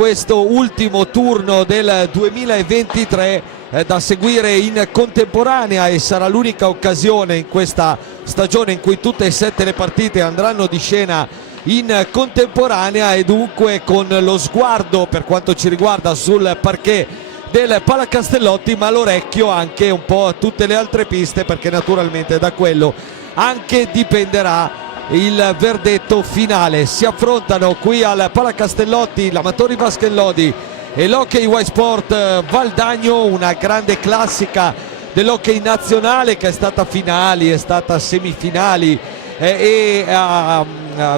questo ultimo turno del 2023 da seguire in contemporanea, e sarà l'unica occasione in questa stagione in cui tutte e 7 le partite andranno di scena in contemporanea, e dunque con lo sguardo per quanto ci riguarda sul parquet del Palacastellotti, ma l'orecchio anche un po' a tutte le altre piste, perché naturalmente da quello anche dipenderà il verdetto finale. Si affrontano qui al Palacastellotti l'Amatori Basket Lodi e l'Hockey Y Sport Valdagno, una grande classica dell'hockey nazionale che è stata finali, è stata semifinali e ha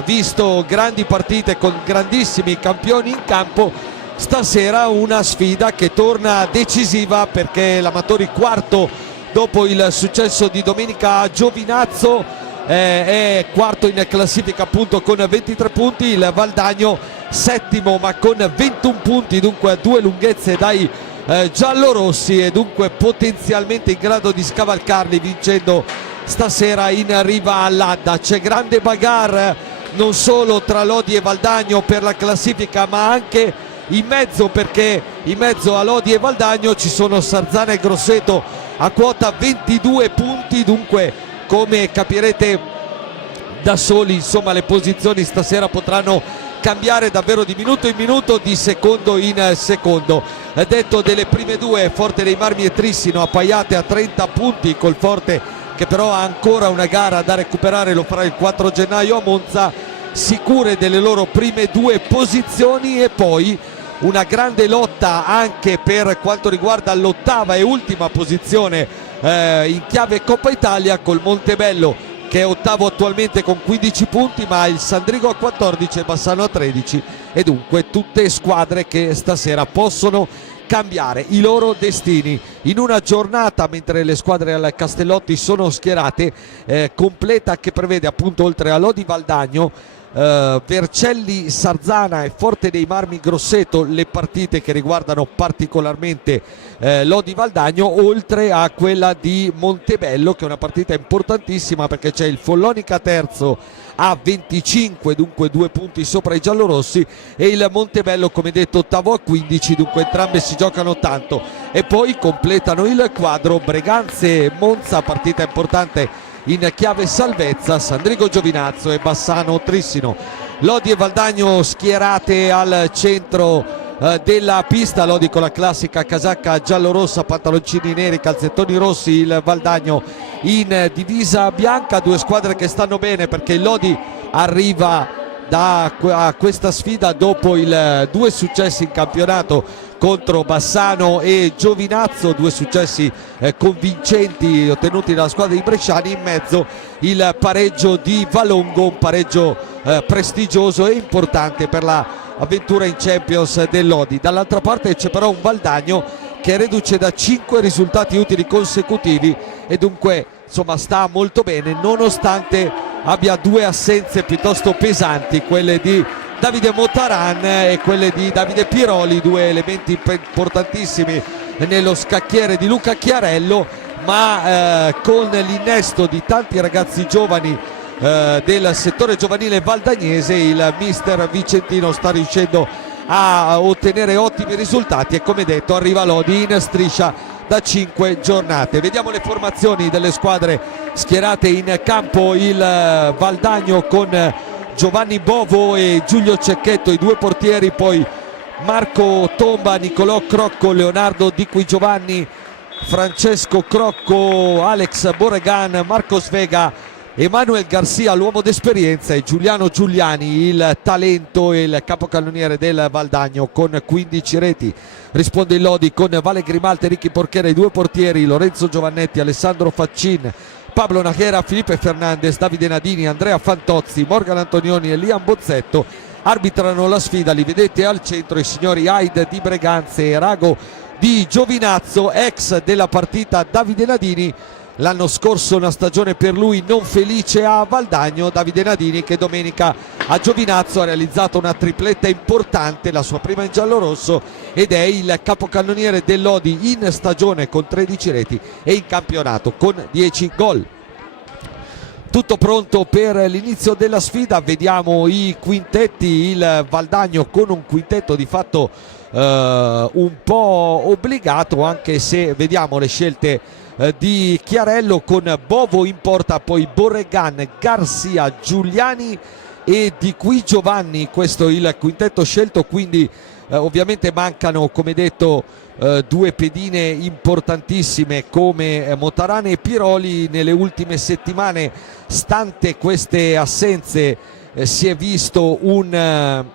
visto grandi partite con grandissimi campioni in campo. Stasera una sfida che torna decisiva, perché l'Amatori quarto dopo il successo di domenica a Giovinazzo è quarto in classifica appunto con 23 punti, il Valdagno settimo ma con 21 punti, dunque a 2 lunghezze dai giallorossi, e dunque potenzialmente in grado di scavalcarli vincendo stasera in riva all'Adda. C'è grande bagarre non solo tra Lodi e Valdagno per la classifica, ma anche in mezzo, perché in mezzo a Lodi e Valdagno ci sono Sarzana e Grosseto a quota 22 punti, dunque come capirete da soli, insomma, le posizioni stasera potranno cambiare davvero di minuto in minuto, di secondo in secondo. Detto delle prime due, Forte dei Marmi e Trissino appaiate a 30 punti, col Forte che però ha ancora una gara da recuperare, lo farà il 4 gennaio a Monza, sicure delle loro prime due posizioni. E poi una grande lotta anche per quanto riguarda l'ottava e ultima posizione in chiave Coppa Italia, col Montebello che è ottavo attualmente con 15 punti, ma il Sandrigo a 14 e Bassano a 13, e dunque tutte squadre che stasera possono cambiare i loro destini in una giornata, mentre le squadre al Castellotti sono schierate completa, che prevede appunto, oltre a Lodi Valdagno, Vercelli Sarzana e Forte dei Marmi Grosseto, le partite che riguardano particolarmente Lodi Valdagno, oltre a quella di Montebello, che è una partita importantissima perché c'è il Follonica terzo a 25, dunque 2 punti sopra i giallorossi, e il Montebello come detto ottavo a 15, dunque entrambe si giocano tanto. E poi completano il quadro Breganze Monza, partita importante in chiave salvezza, Sandrigo Giovinazzo e Bassano Trissino. Lodi e Valdagno schierate al centro della pista, Lodi con la classica casacca giallorossa, pantaloncini neri, calzettoni rossi, il Valdagno in divisa bianca. Due squadre che stanno bene, perché il Lodi arriva a questa sfida dopo due successi in campionato contro Bassano e Giovinazzo, due successi convincenti ottenuti dalla squadra di Bresciani. In mezzo il pareggio di Valongo, un pareggio prestigioso e importante per l'avventura in Champions del Lodi. Dall'altra parte c'è però un Valdagno che è reduce da 5 risultati utili consecutivi, e dunque insomma sta molto bene, nonostante abbia due assenze piuttosto pesanti, quelle di Davide Motaran e quelle di Davide Piroli, due elementi importantissimi nello scacchiere di Luca Chiarello, ma con l'innesto di tanti ragazzi giovani del settore giovanile valdagnese, il mister Vicentino sta riuscendo a ottenere ottimi risultati, e come detto arriva Lodi in striscia da 5 giornate. Vediamo le formazioni delle squadre schierate in campo. Il Valdagno con Giovanni Bovo e Giulio Cecchetto, i due portieri, poi Marco Tomba, Nicolò Crocco, Leonardo Di Qui Giovanni, Francesco Crocco, Alex Borregan, Marco Svega, Emanuel Garcia, l'uomo d'esperienza, e Giuliano Giuliani, il talento e il capocannoniere del Valdagno con 15 reti. Risponde il Lodi con Vale Grimalte, Ricky Porchera, i due portieri Lorenzo Giovannetti, Alessandro Faccin, Pablo Nachera, Felipe Fernandez, Davide Nadini, Andrea Fantozzi, Morgan Antonioni e Liam Bozzetto. Arbitrano la sfida, li vedete al centro, i signori Aid di Breganze e Rago di Giovinazzo, ex della partita Davide Nadini. L'anno scorso una stagione per lui non felice a Valdagno. Davide Nadini, che domenica a Giovinazzo ha realizzato una tripletta importante, la sua prima in giallorosso, ed è il capocannoniere del Lodi in stagione con 13 reti e in campionato con 10 gol. tutto pronto per l'inizio della sfida. Vediamo i quintetti, il Valdagno con un quintetto di fatto un po' obbligato, anche se vediamo le scelte di Chiarello con Bovo in porta, poi Borregan, Garcia, Giuliani e Di Qui Giovanni. Questo è il quintetto scelto, quindi ovviamente mancano, come detto, due pedine importantissime come Motarane e Piroli. Nelle ultime settimane, stante queste assenze, si è visto un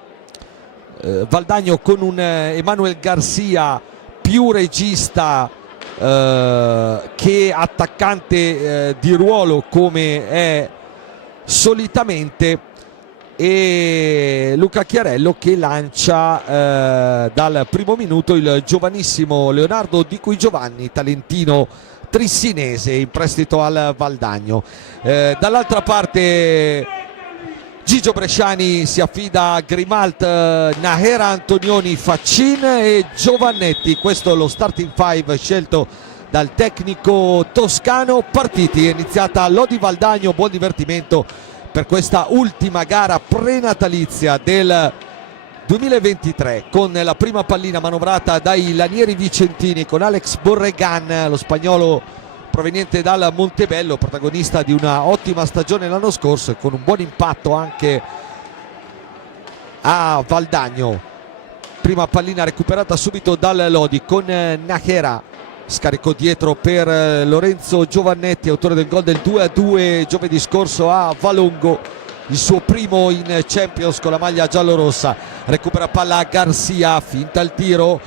Valdagno con un Emanuel Garcia più regista che attaccante di ruolo, come è solitamente, e Luca Chiarello che lancia dal primo minuto il giovanissimo Leonardo Di Qui Giovanni, talentino trissinese in prestito al Valdagno. Dall'altra parte Gigio Bresciani si affida a Grimalt, Nahera, Antonioni, Faccin e Giovannetti. Questo è lo starting five scelto dal tecnico toscano. Partiti, è iniziata Lodi Valdagno, buon divertimento per questa ultima gara prenatalizia del 2023, con la prima pallina manovrata dai lanieri vicentini con Alex Borregan, lo spagnolo proveniente dal Montebello, protagonista di una ottima stagione l'anno scorso e con un buon impatto anche a Valdagno. Prima pallina recuperata subito dal Lodi con Nahera, scarico dietro per Lorenzo Giovannetti, autore del gol del 2-2 giovedì scorso a Valongo, il suo primo in Champions con la maglia giallorossa. Recupera palla Garcia, finta il tiro,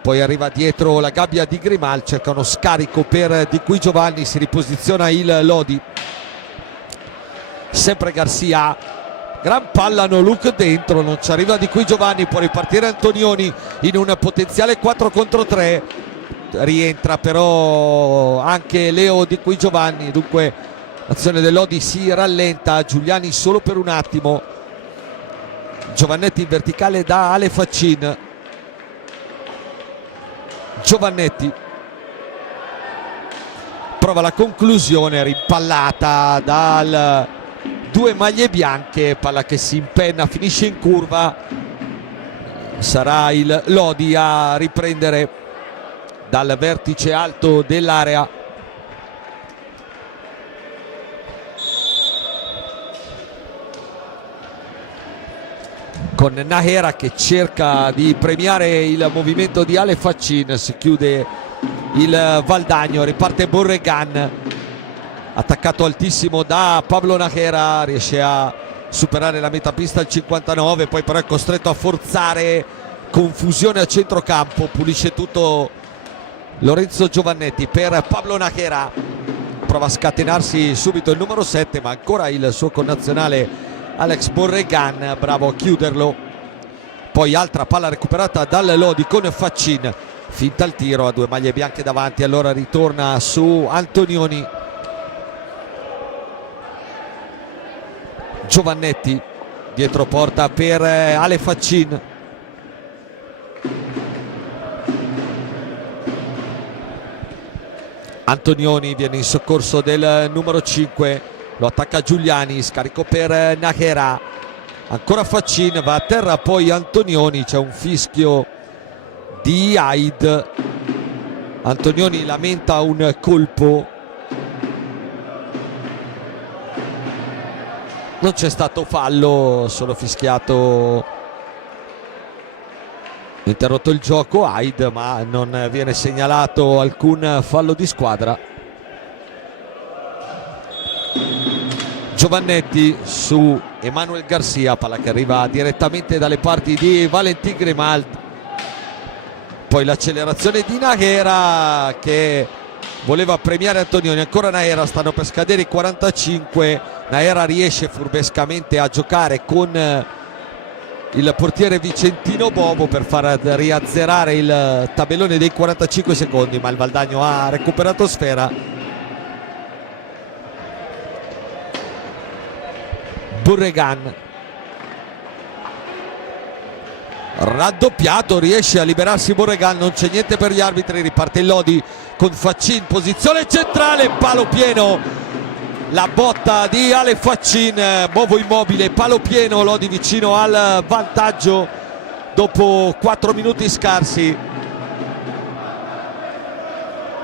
poi arriva dietro la gabbia di Grimal, cerca uno scarico per Di Qui Giovanni, si riposiziona il Lodi, sempre Garcia, gran palla, no look dentro, non ci arriva Di Qui Giovanni, può ripartire Antonioni in un potenziale 4 contro 3, rientra però anche Leo Di Qui Giovanni, dunque l'azione del Lodi si rallenta. Giuliani solo per un attimo, Giovannetti in verticale da Ale Faccin, Giovannetti prova la conclusione, rimpallata dal due maglie bianche, palla che si impenna, finisce in curva, sarà il Lodi a riprendere dal vertice alto dell'area. Con Nahera che cerca di premiare il movimento di Ale Faccin, si chiude il Valdagno, riparte Borregan, attaccato altissimo da Pablo Nahera, riesce a superare la metapista al 59, poi però è costretto a forzare, confusione a centrocampo, pulisce tutto Lorenzo Giovannetti per Pablo Nahera, prova a scatenarsi subito il numero 7, ma ancora il suo connazionale Alex Borregan, bravo a chiuderlo. Poi altra palla recuperata dal Lodi con Faccin, finta il tiro, a due maglie bianche davanti, allora ritorna su Antonioni. Giovannetti dietro porta per Ale Faccin, Antonioni viene in soccorso del numero 5, lo attacca Giuliani, scarico per Nahera, ancora Faccin, va a terra poi Antonioni, c'è un fischio di Aid, Antonioni lamenta un colpo, non c'è stato fallo, solo fischiato, interrotto il gioco Aid, ma non viene segnalato alcun fallo di squadra. Giovannetti su Emanuel Garcia, palla che arriva direttamente dalle parti di Valentin Grimald, poi l'accelerazione di Nahera che voleva premiare Antonioni, ancora Nahera, stanno per scadere i 45, Nahera riesce furbescamente a giocare con il portiere vicentino Bovo per far riazzerare il tabellone dei 45 secondi, ma il Valdagno ha recuperato sfera. Borregan raddoppiato, riesce a liberarsi Borregan, non c'è niente per gli arbitri, riparte il Lodi con Faccin, posizione centrale, palo pieno la botta di Ale Faccin, Bovo immobile, palo pieno, Lodi vicino al vantaggio dopo 4 minuti scarsi.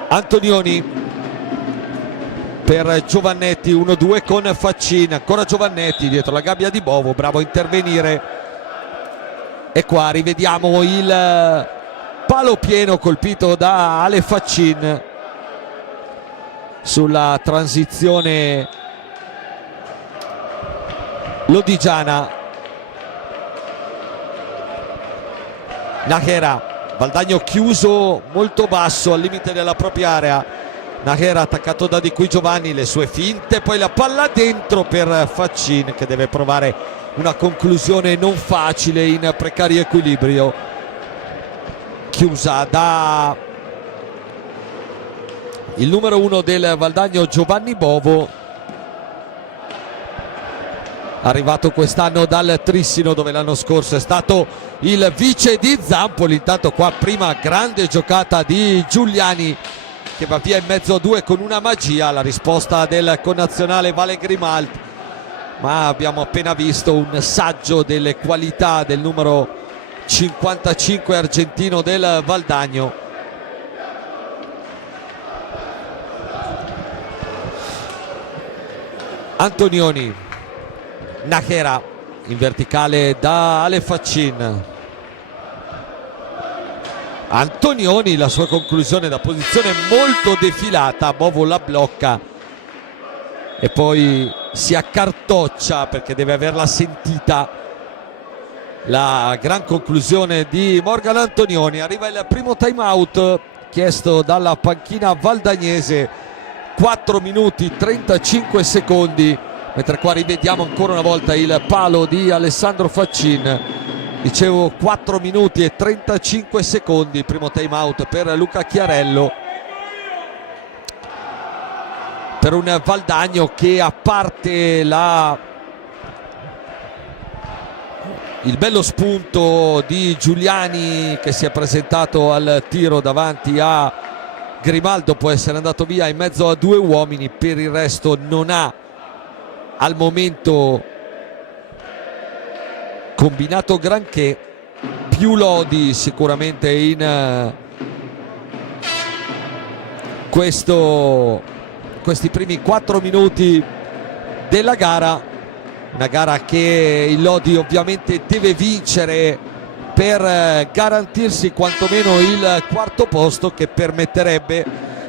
Antonioni per Giovannetti, 1-2 con Faccin, ancora Giovannetti dietro la gabbia di Bovo, bravo a intervenire, e qua rivediamo il palo pieno colpito da Ale Faccin sulla transizione lodigiana. Nájera, Valdagno chiuso molto basso al limite della propria area, Nájera attaccato da Di Qui Giovanni, le sue finte, poi la palla dentro per Faccin che deve provare una conclusione non facile in precario equilibrio, chiusa da il numero 1 del Valdagno Giovanni Bovo, arrivato quest'anno dal Trissino dove l'anno scorso è stato il vice di Zampoli. Intanto qua prima grande giocata di Giuliani che va via in mezzo a due con una magia, la risposta del connazionale Vale Grimalt, ma abbiamo appena visto un saggio delle qualità del numero 55 argentino del Valdagno. Antonioni, Nájera in verticale da Ale Faccin, Antonioni, la sua conclusione da posizione molto defilata, Bovo la blocca e poi si accartoccia perché deve averla sentita la gran conclusione di Morgan Antonioni. Arriva il primo time out chiesto dalla panchina valdagnese, 4 minuti 35 secondi, mentre qua rivediamo ancora una volta il palo di Alessandro Faccin. Dicevo 4 minuti e 35 secondi, primo time out per Luca Chiarello, per un Valdagno che, a parte il bello spunto di Giuliani che si è presentato al tiro davanti a Grimaldo, può essere andato via in mezzo a due uomini, per il resto non ha al momento combinato granché. Più lodi sicuramente in questi primi 4 minuti della gara, una gara che il Lodi ovviamente deve vincere per garantirsi quantomeno il quarto posto, che permetterebbe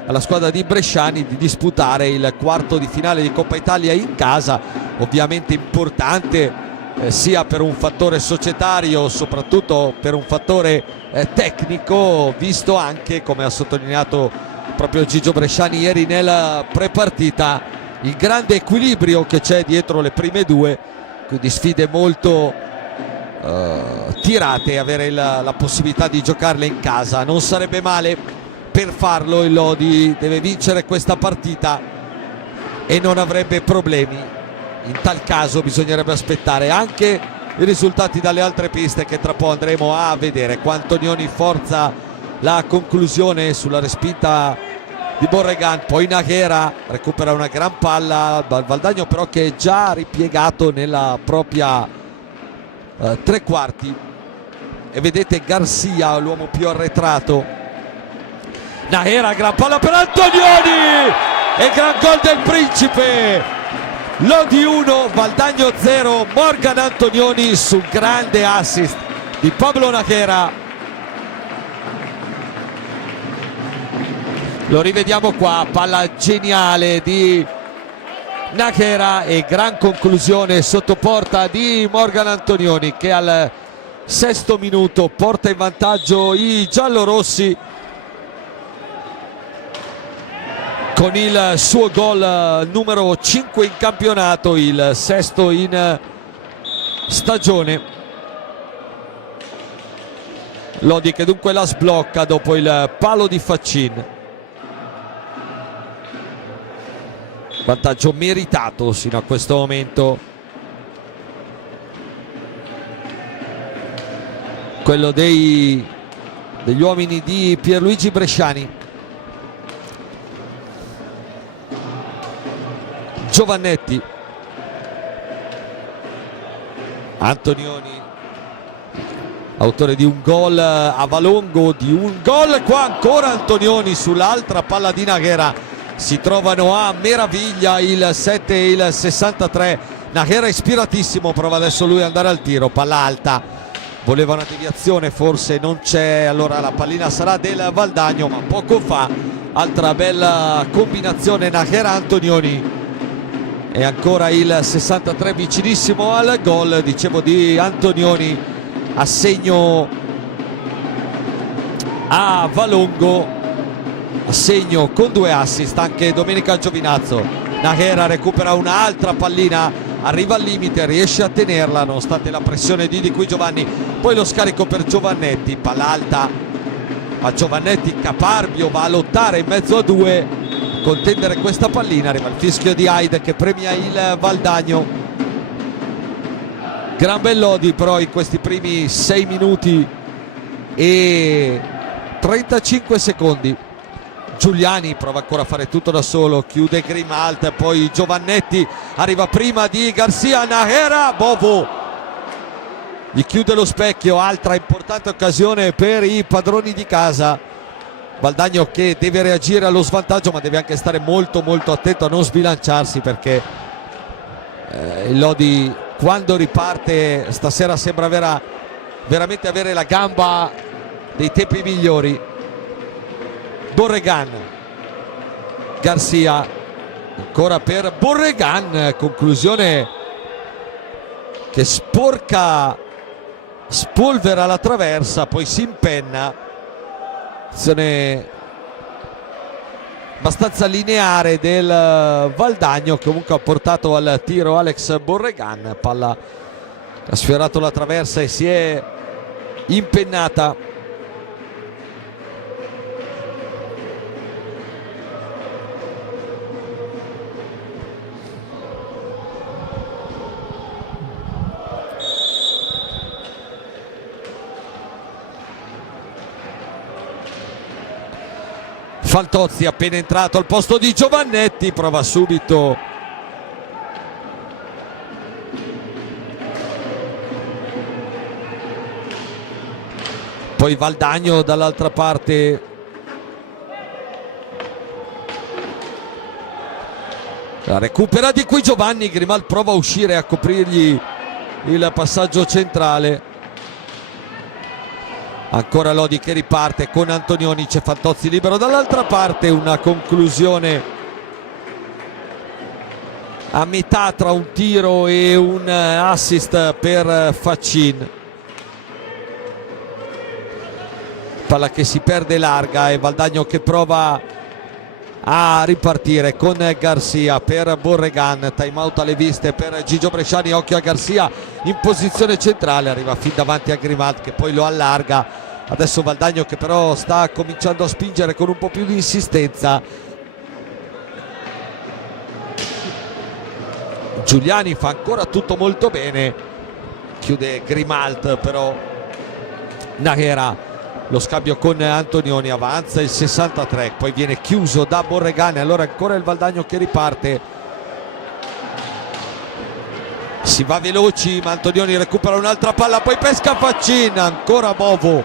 alla squadra di Bresciani di disputare il quarto di finale di Coppa Italia in casa, ovviamente importante sia per un fattore societario, soprattutto per un fattore tecnico, visto anche, come ha sottolineato proprio Gigio Bresciani ieri nella prepartita, il grande equilibrio che c'è dietro le prime due, quindi sfide molto tirate, avere la possibilità di giocarle in casa non sarebbe male. Per farlo il Lodi deve vincere questa partita e non avrebbe problemi. In tal caso bisognerebbe aspettare anche i risultati dalle altre piste che tra po' andremo a vedere. Qua Antonioni forza la conclusione sulla respinta di Borregan, poi Nájera recupera una gran palla, Valdagno però che è già ripiegato nella propria tre quarti, e vedete Garcia, l'uomo più arretrato. Nájera, gran palla per Antonioni e gran gol del Principe. Lodi 1, Valdagno 0, Morgan Antonioni sul grande assist di Pablo Nájera. Lo rivediamo qua, palla geniale di Nájera e gran conclusione sotto porta di Morgan Antonioni, che al 6° minuto porta in vantaggio i giallorossi con il suo gol numero 5 in campionato, il 6° in stagione. Lodi che dunque la sblocca dopo il palo di Faccin. Vantaggio meritato sino a questo momento, quello degli uomini di Pierluigi Bresciani. Giovannetti. Antonioni, autore di un gol a Valongo, di un gol qua ancora Antonioni sull'altra palla di Naghera. Si trovano a meraviglia il 7 e il 63. Naghera ispiratissimo, prova adesso lui ad andare al tiro, palla alta, voleva una deviazione, forse non c'è, allora la pallina sarà del Valdagno, ma poco fa altra bella combinazione Naghera-Antonioni. E ancora il 63 vicinissimo al gol, dicevo, di Antonioni, assegno a Valongo, assegno con 2 assist anche Domenica Giovinazzo. Naghera recupera un'altra pallina, arriva al limite, riesce a tenerla nonostante la pressione di Qui Giovanni, poi lo scarico per Giovannetti, palla alta a Giovannetti, Caparbio va a lottare in mezzo a 2, contendere questa pallina, arriva il fischio di Hyde che premia il Valdagno. Gran bel lodi però in questi primi 6 minuti e 35 secondi. Giuliani prova ancora a fare tutto da solo, chiude Grimalt, poi Giovannetti arriva prima di Garcia, Naghera, Bovo gli chiude lo specchio, altra importante occasione per i padroni di casa. Valdagno che deve reagire allo svantaggio, ma deve anche stare molto attento a non sbilanciarsi, perché il Lodi quando riparte stasera sembra veramente avere la gamba dei tempi migliori. Borregan, Garcia ancora per Borregan, conclusione che spolvera la traversa, poi si impenna. Azione abbastanza lineare del Valdagno, che comunque ha portato al tiro Alex Borregan, palla ha sfiorato la traversa e si è impennata. Fantozzi appena entrato al posto di Giovannetti, prova subito poi Valdagno dall'altra parte, la recupera di Qui Giovanni, Grimalt prova a uscire a coprirgli il passaggio centrale. Ancora Lodi che riparte con Antonioni, c'è Fantozzi libero dall'altra parte, una conclusione a metà tra un tiro e un assist per Faccin. Palla che si perde larga e Valdagno che prova a ripartire con Garcia per Borregan, time out alle viste per Gigio Bresciani, occhio a Garcia in posizione centrale, arriva fin davanti a Grimalt che poi lo allarga. Adesso Valdagno che però sta cominciando a spingere con un po' più di insistenza. Giuliani fa ancora tutto molto bene, chiude Grimalt, però Naghera, lo scambio con Antonioni, avanza il 63, poi viene chiuso da Borregan, allora ancora il Valdagno che riparte, si va veloci ma Antonioni recupera un'altra palla, poi pesca Faccin, ancora Bovo,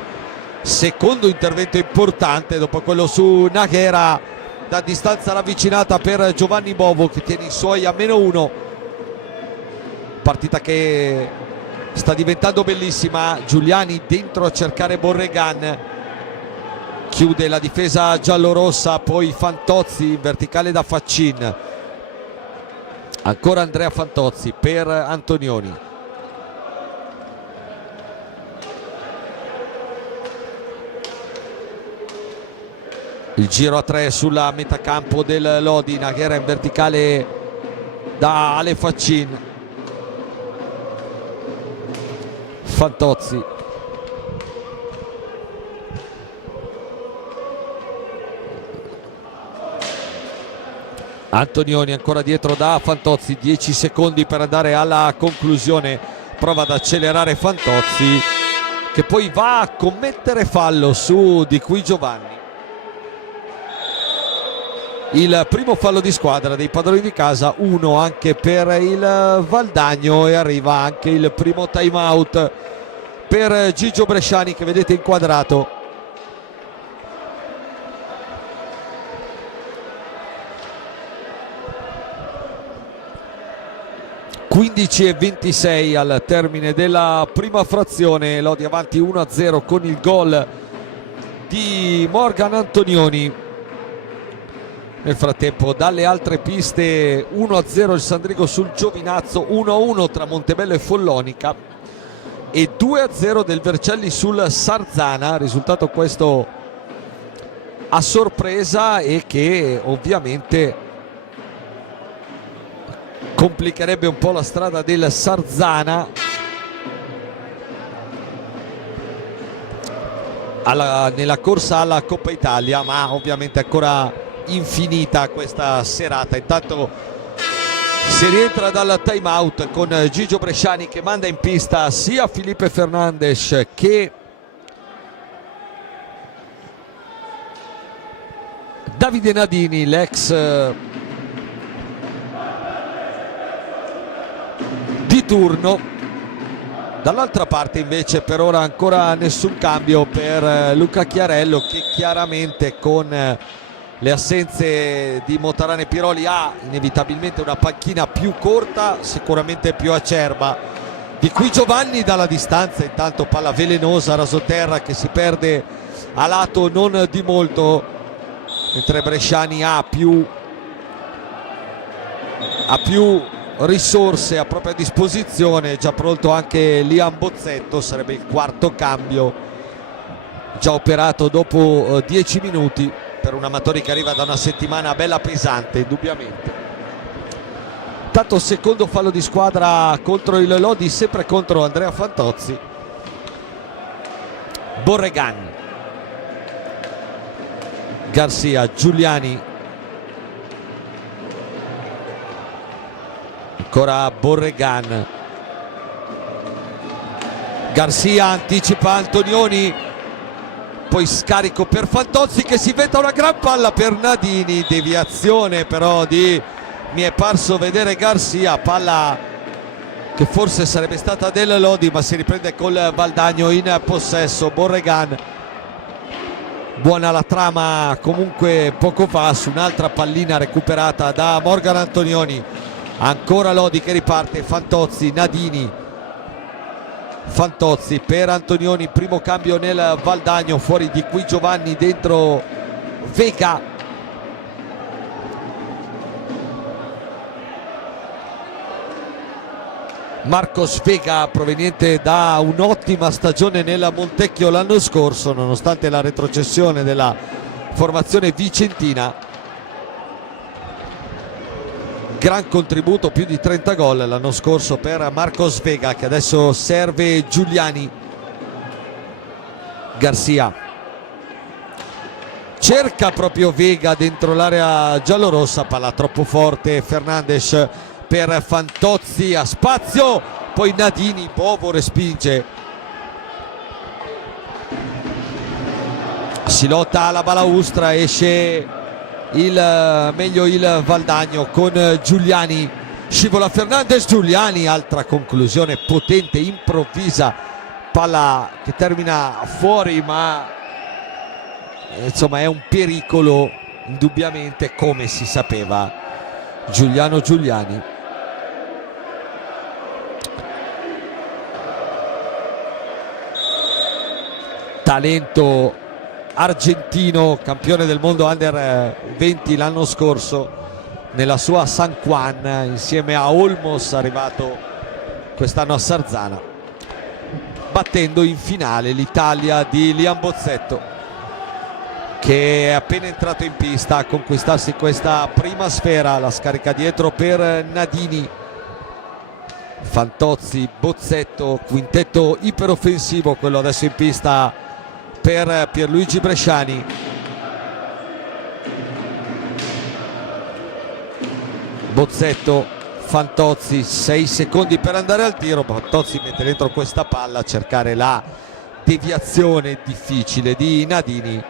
secondo intervento importante dopo quello su Naghera, da distanza ravvicinata per Giovanni Bovo che tiene i suoi a -1. Partita che sta diventando bellissima. Giuliani dentro a cercare Borregan, chiude la difesa giallorossa, poi Fantozzi in verticale da Faccin, ancora Andrea Fantozzi per Antonioni. Il giro a 3 sulla metacampo del Lodi, Naghera in verticale da Ale Faccin, Fantozzi, Antonioni ancora dietro da Fantozzi, 10 secondi per andare alla conclusione, prova ad accelerare Fantozzi che poi va a commettere fallo su Di Qui Giovanni il primo fallo di squadra dei padroni di casa, 1 anche per il Valdagno, e arriva anche il primo time out per Gigio Bresciani che vedete inquadrato. (15:26) al termine della prima frazione, Lodi avanti 1-0 con il gol di Morgan Antonioni. Nel frattempo dalle altre piste 1-0 il Sandrigo sul Giovinazzo, 1-1 tra Montebello e Follonica e 2-0 del Vercelli sul Sarzana, risultato questo a sorpresa e che ovviamente complicherebbe un po' la strada del Sarzana nella corsa alla Coppa Italia, ma ovviamente ancora infinita questa serata. Intanto si rientra dal time out con Gigio Bresciani che manda in pista sia Felipe Fernandes che Davide Nadini, l'ex di turno. Dall'altra parte invece per ora ancora nessun cambio per Luca Chiarello, che chiaramente con le assenze di Motarane e Piroli ha inevitabilmente una panchina più corta, sicuramente più acerba. Di qui Giovanni dalla distanza, intanto palla velenosa rasoterra che si perde a lato non di molto, mentre Bresciani ha più risorse a propria disposizione. Già pronto anche Liam Bozzetto, sarebbe il quarto cambio già operato dopo 10 minuti per un Amatori che arriva da una settimana bella pesante indubbiamente. Tanto secondo fallo di squadra contro il Lodi, sempre contro Andrea Fantozzi. Borregan, Garcia, Giuliani, ancora Borregan, Garcia anticipa Antonioni, poi scarico per Fantozzi che si inventa una gran palla per Nadini, deviazione però mi è parso vedere Garcia, palla che forse sarebbe stata del Lodi ma si riprende col Valdagno in possesso. Borregan, buona la trama comunque poco fa su un'altra pallina recuperata da Morgan Antonioni. Ancora Lodi che riparte, Fantozzi, Nadini, Fantozzi per Antonioni, primo cambio nel Valdagno, fuori di qui Giovanni, dentro Vega, Marcos Vega, proveniente da un'ottima stagione nel Montecchio l'anno scorso nonostante la retrocessione della formazione vicentina. Gran contributo, più di 30 gol l'anno scorso per Marcos Vega, che adesso serve Giuliani. Garcia cerca proprio Vega dentro l'area giallorossa, palla troppo forte, Fernandes per Fantozzi, a spazio, poi Nadini, Bovo respinge, si lotta alla balaustra, esce il Valdagno con Giuliani, scivola Fernandes, Giuliani, altra conclusione potente, improvvisa, palla che termina fuori, ma insomma è un pericolo indubbiamente, come si sapeva. Giuliano Giuliani, talento argentino, campione del mondo under 20 l'anno scorso nella sua San Juan, insieme a Olmos, arrivato quest'anno a Sarzana, battendo in finale l'Italia di Liam Bozzetto, che è appena entrato in pista a conquistarsi questa prima sfera. La scarica dietro per Nadini, Fantozzi, Bozzetto, quintetto iperoffensivo quello adesso in pista per Pierluigi Bresciani. Bozzetto, Fantozzi, 6 secondi per andare al tiro. Fantozzi mette dentro questa palla a cercare la deviazione difficile di Nadini,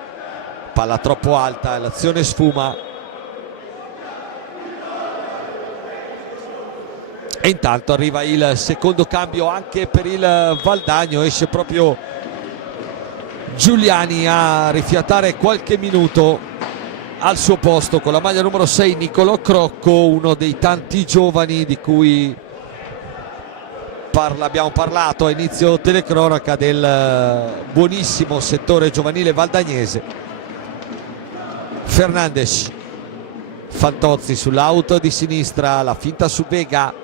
palla troppo alta, l'azione sfuma. E intanto arriva il secondo cambio anche per il Valdagno, esce proprio Giuliani a rifiatare qualche minuto al suo posto con la maglia numero 6 Nicolò Crocco, uno dei tanti giovani di cui abbiamo parlato a inizio telecronaca, del buonissimo settore giovanile valdagnese. Fernandes, Fantozzi sull'auto di sinistra, la finta su Vega,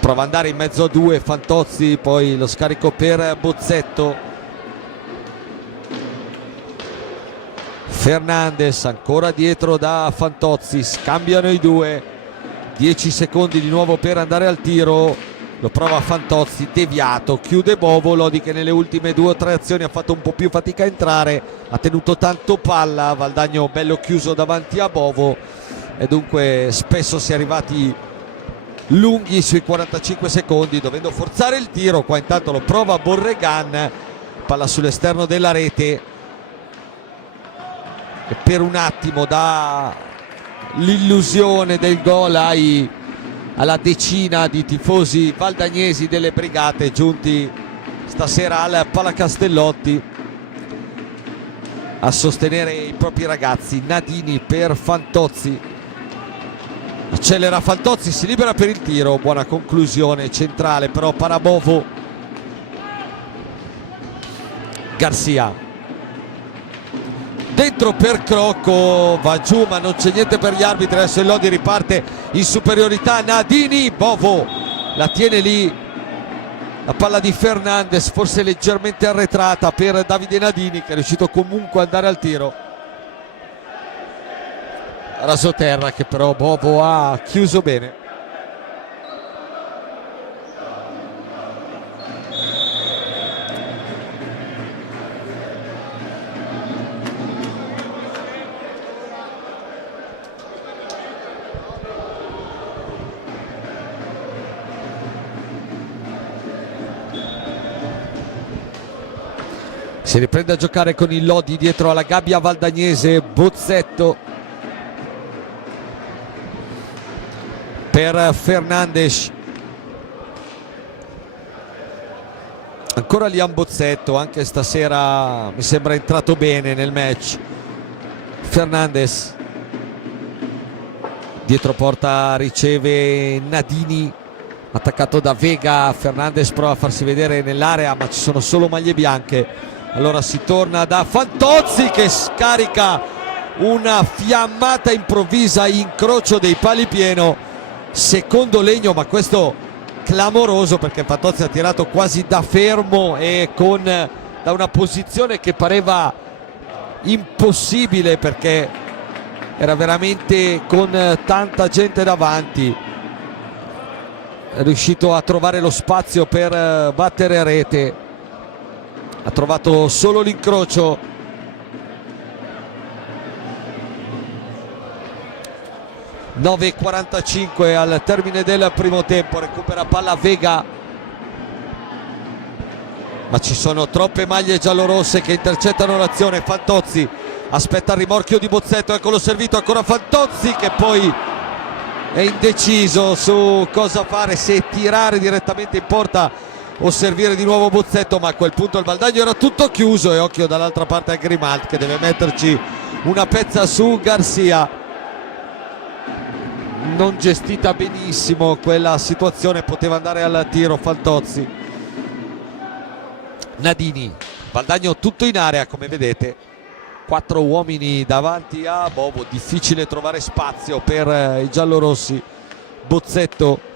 prova ad andare in mezzo a due Fantozzi, poi lo scarico per Bozzetto. Fernandes ancora dietro da Fantozzi, scambiano i due, 10 secondi di nuovo per andare al tiro, lo prova Fantozzi, deviato, chiude Bovo. Lodi che nelle ultime 2 o 3 azioni ha fatto un po' più fatica a entrare, ha tenuto tanto palla, Valdagno bello chiuso davanti a Bovo e dunque spesso si è arrivati lunghi sui 45 secondi dovendo forzare il tiro. Qua intanto lo prova Borregan, palla sull'esterno della rete e per un attimo dà l'illusione del gol alla decina di tifosi valdagnesi delle Brigate giunti stasera al Palacastellotti a sostenere i propri ragazzi. Nadini per Fantozzi, accelera Fantozzi, si libera per il tiro, buona conclusione centrale però Parabovo. Garcia dentro per Crocco, va giù ma non c'è niente per gli arbitri. Adesso il Lodi riparte in superiorità. Nadini, Bovo la tiene lì, la palla di Fernandes forse leggermente arretrata per Davide Nadini che è riuscito comunque ad andare al tiro. Rasoterra che però Bovo ha chiuso bene. Si riprende a giocare con il Lodi dietro alla gabbia valdagnese. Bozzetto per Fernandes, ancora Liam Bozzetto, anche stasera mi sembra entrato bene nel match. Fernandes dietro porta riceve Nadini, attaccato da Vega. Fernandes prova a farsi vedere nell'area ma ci sono solo maglie bianche. Allora si torna da Fantozzi che scarica una fiammata improvvisa, incrocio dei pali pieno, secondo legno, ma questo clamoroso perché Fantozzi ha tirato quasi da fermo e da una posizione che pareva impossibile perché era veramente con tanta gente davanti. È riuscito a trovare lo spazio per battere a rete, ha trovato solo l'incrocio. (9:45) al termine del primo tempo, recupera palla Vega ma ci sono troppe maglie giallorosse che intercettano l'azione. Fantozzi aspetta il rimorchio di Bozzetto, eccolo servito, ancora Fantozzi che poi è indeciso su cosa fare, se tirare direttamente in porta o servire di nuovo Bozzetto, ma a quel punto il Valdagno era tutto chiuso e occhio dall'altra parte a Grimalt che deve metterci una pezza su Garcia. Non gestita benissimo quella situazione, poteva andare al tiro Fantozzi. Nadini, Valdagno tutto in area come vedete, 4 uomini davanti a Bovo, difficile trovare spazio per i giallorossi. Bozzetto,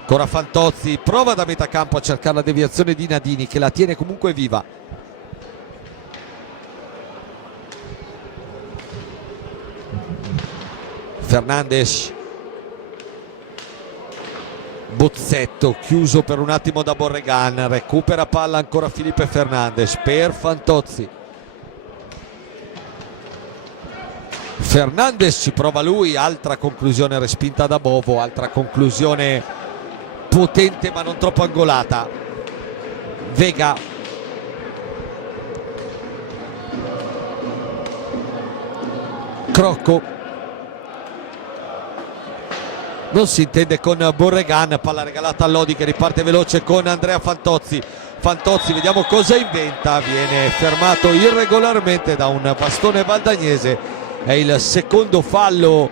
ancora Fantozzi, prova da metà campo a cercare la deviazione di Nadini che la tiene comunque viva. Fernandes, Bozzetto chiuso per un attimo da Borregan, recupera palla ancora Filipe Fernandes per Fantozzi. Fernandes ci prova lui, altra conclusione respinta da Bovo, altra conclusione potente ma non troppo angolata. Vega, Crocco, non si intende con Borregan. Palla regalata a Lodi che riparte veloce con Andrea Fantozzi. Fantozzi, vediamo cosa inventa, viene fermato irregolarmente da un bastone valdagnese. È il secondo fallo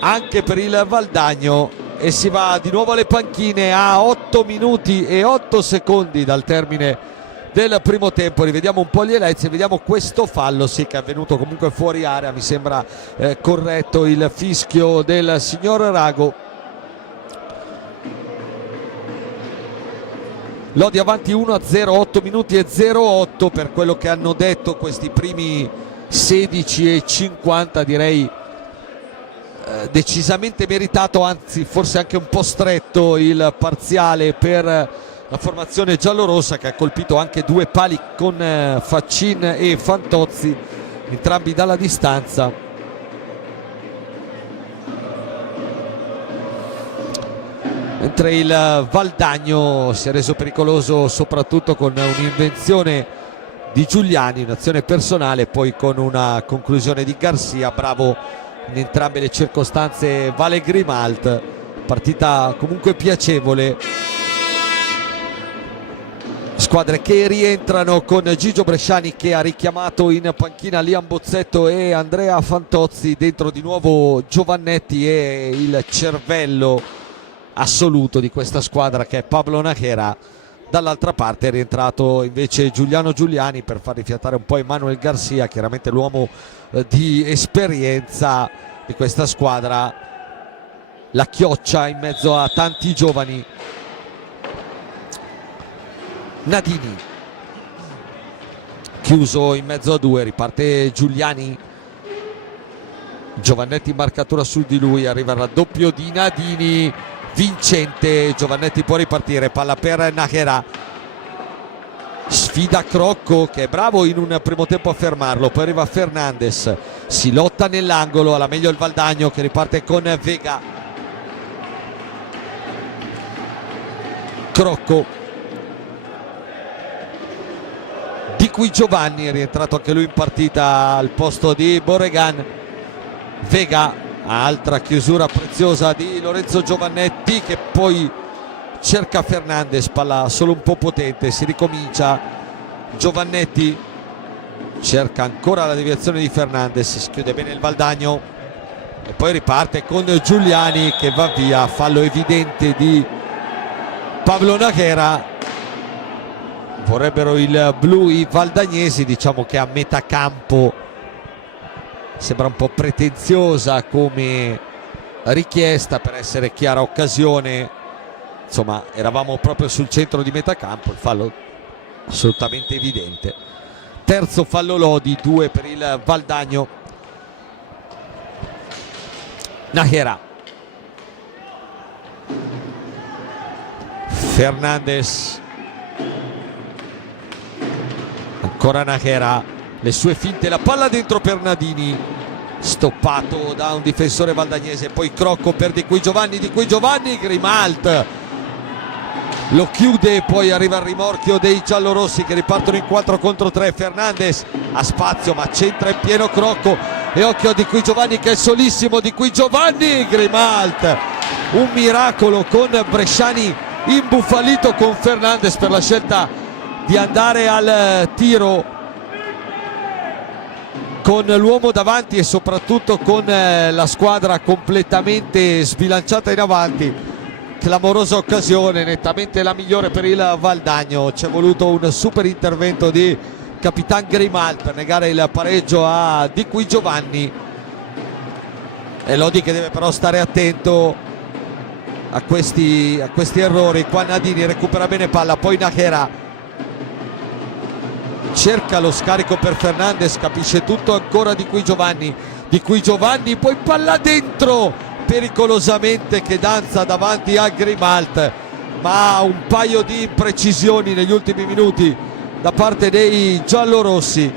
anche per il Valdagno e si va di nuovo alle panchine a 8 minuti e 8 secondi dal termine del primo tempo. Rivediamo un po' gli highlights e vediamo questo fallo, sì, che è avvenuto comunque fuori area. Mi sembra corretto il fischio del signor Rago. Lodi avanti 1-0, 8 minuti e 08 per quello che hanno detto questi primi 16 e 50, direi decisamente meritato, anzi forse anche un po' stretto il parziale per la formazione giallorossa, che ha colpito anche due pali con Faccin e Fantozzi, entrambi dalla distanza. Mentre il Valdagno si è reso pericoloso soprattutto con un'invenzione di Giuliani, un'azione personale, poi con una conclusione di Garcia. Bravo in entrambe le circostanze Vale Grimalt. Partita comunque piacevole. Squadre che rientrano con Gigio Bresciani che ha richiamato in panchina Liam Bozzetto e Andrea Fantozzi. Dentro di nuovo Giovannetti e il cervello assoluto di questa squadra che è Pablo Najera. Dall'altra parte è rientrato invece Giuliano Giuliani per far rifiatare un po' Emmanuel Garcia, chiaramente l'uomo di esperienza di questa squadra, la chioccia in mezzo a tanti giovani. Nadini chiuso in mezzo a due, riparte Giuliani, Giovannetti in marcatura su di lui, arriva il raddoppio di Nadini vincente. Giovannetti può ripartire, palla per Najera, sfida Crocco che è bravo in un primo tempo a fermarlo, poi arriva Fernandes, si lotta nell'angolo, alla meglio il Valdagno che riparte con Vega. Crocco, di cui Giovanni è rientrato anche lui in partita al posto di Borregan. Vega, altra chiusura preziosa di Lorenzo Giovannetti che poi cerca Fernandes, palla solo un po' potente, si ricomincia. Giovannetti cerca ancora la deviazione di Fernandes, si chiude bene il Valdagno e poi riparte con Giuliani che va via. Fallo evidente di Pablo Najera. Vorrebbero il blu i valdagnesi, diciamo che a metà campo sembra un po' pretenziosa come richiesta per essere chiara occasione. Insomma, eravamo proprio sul centro di metà campo, il fallo assolutamente evidente. Terzo fallo Lodi, 2 per il Valdagno. Najera, Fernandes, ancora Najera, le sue finte, la palla dentro per Nadini, stoppato da un difensore valdagnese. Poi Crocco per Di Qui Giovanni, Grimalt lo chiude, poi arriva il rimorchio dei giallorossi che ripartono in 4 contro 3. Fernandes ha spazio ma centra in pieno Crocco e occhio a Di Qui Giovanni che è solissimo. Di Qui Giovanni, Grimalt, un miracolo con Bresciani imbufalito con Fernandes per la scelta di andare al tiro con l'uomo davanti e soprattutto con la squadra completamente sbilanciata in avanti. Clamorosa occasione, nettamente la migliore per il Valdagno. C'è voluto un super intervento di Capitan Grimalt per negare il pareggio a Di Qui Giovanni. E Lodi che deve però stare attento a questi errori. Qua Nadini recupera bene palla, poi Najera cerca lo scarico per Fernandes, capisce tutto ancora Di Qui Giovanni, poi palla dentro pericolosamente che danza davanti a Grimalt, ma un paio di imprecisioni negli ultimi minuti da parte dei giallorossi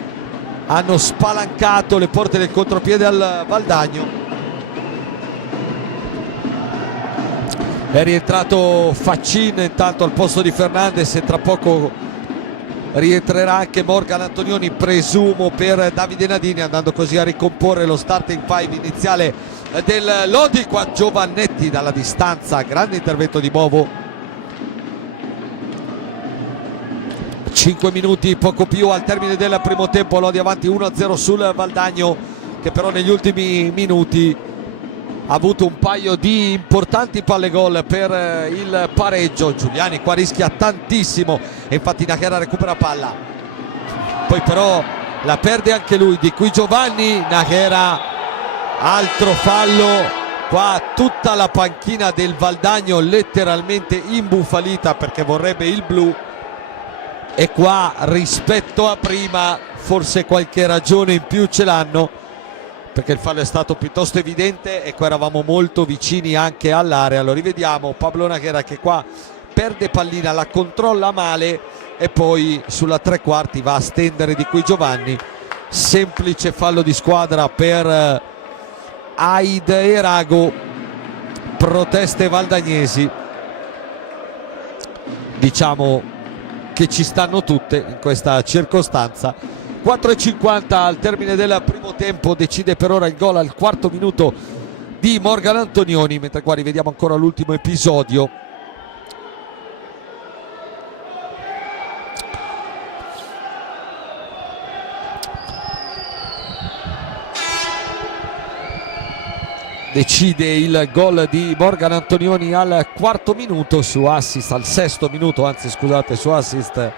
hanno spalancato le porte del contropiede al Valdagno. È rientrato Faccin intanto al posto di Fernandes e tra poco rientrerà anche Morgan Antonioni, presumo per Davide Nadini, andando così a ricomporre lo starting five iniziale del Lodi. Qua Giovannetti dalla distanza, grande intervento di Bovo. 5 minuti poco più al termine del primo tempo, Lodi avanti 1-0 sul Valdagno, che però negli ultimi minuti ha avuto un paio di importanti palle gol per il pareggio. Giuliani qua rischia tantissimo e infatti Nachera recupera palla, poi però la perde anche lui. Di qui Giovanni, Nachera, altro fallo. Qua tutta la panchina del Valdagno letteralmente imbufalita perché vorrebbe il blu, e qua rispetto a prima forse qualche ragione in più ce l'hanno, perché il fallo è stato piuttosto evidente e qua eravamo molto vicini anche all'area. Lo rivediamo, Pablo Nachera che qua perde pallina, la controlla male e poi sulla tre quarti va a stendere Di qui Giovanni. Semplice fallo di squadra per Aid e Rago, proteste valdagnesi, diciamo che ci stanno tutte in questa circostanza. 4,50 al termine del primo tempo, decide per ora il gol al quarto minuto di Morgan Antonioni, mentre qua rivediamo ancora l'ultimo episodio. Decide il gol di Morgan Antonioni al quarto minuto su assist, al sesto minuto anzi scusate, su assist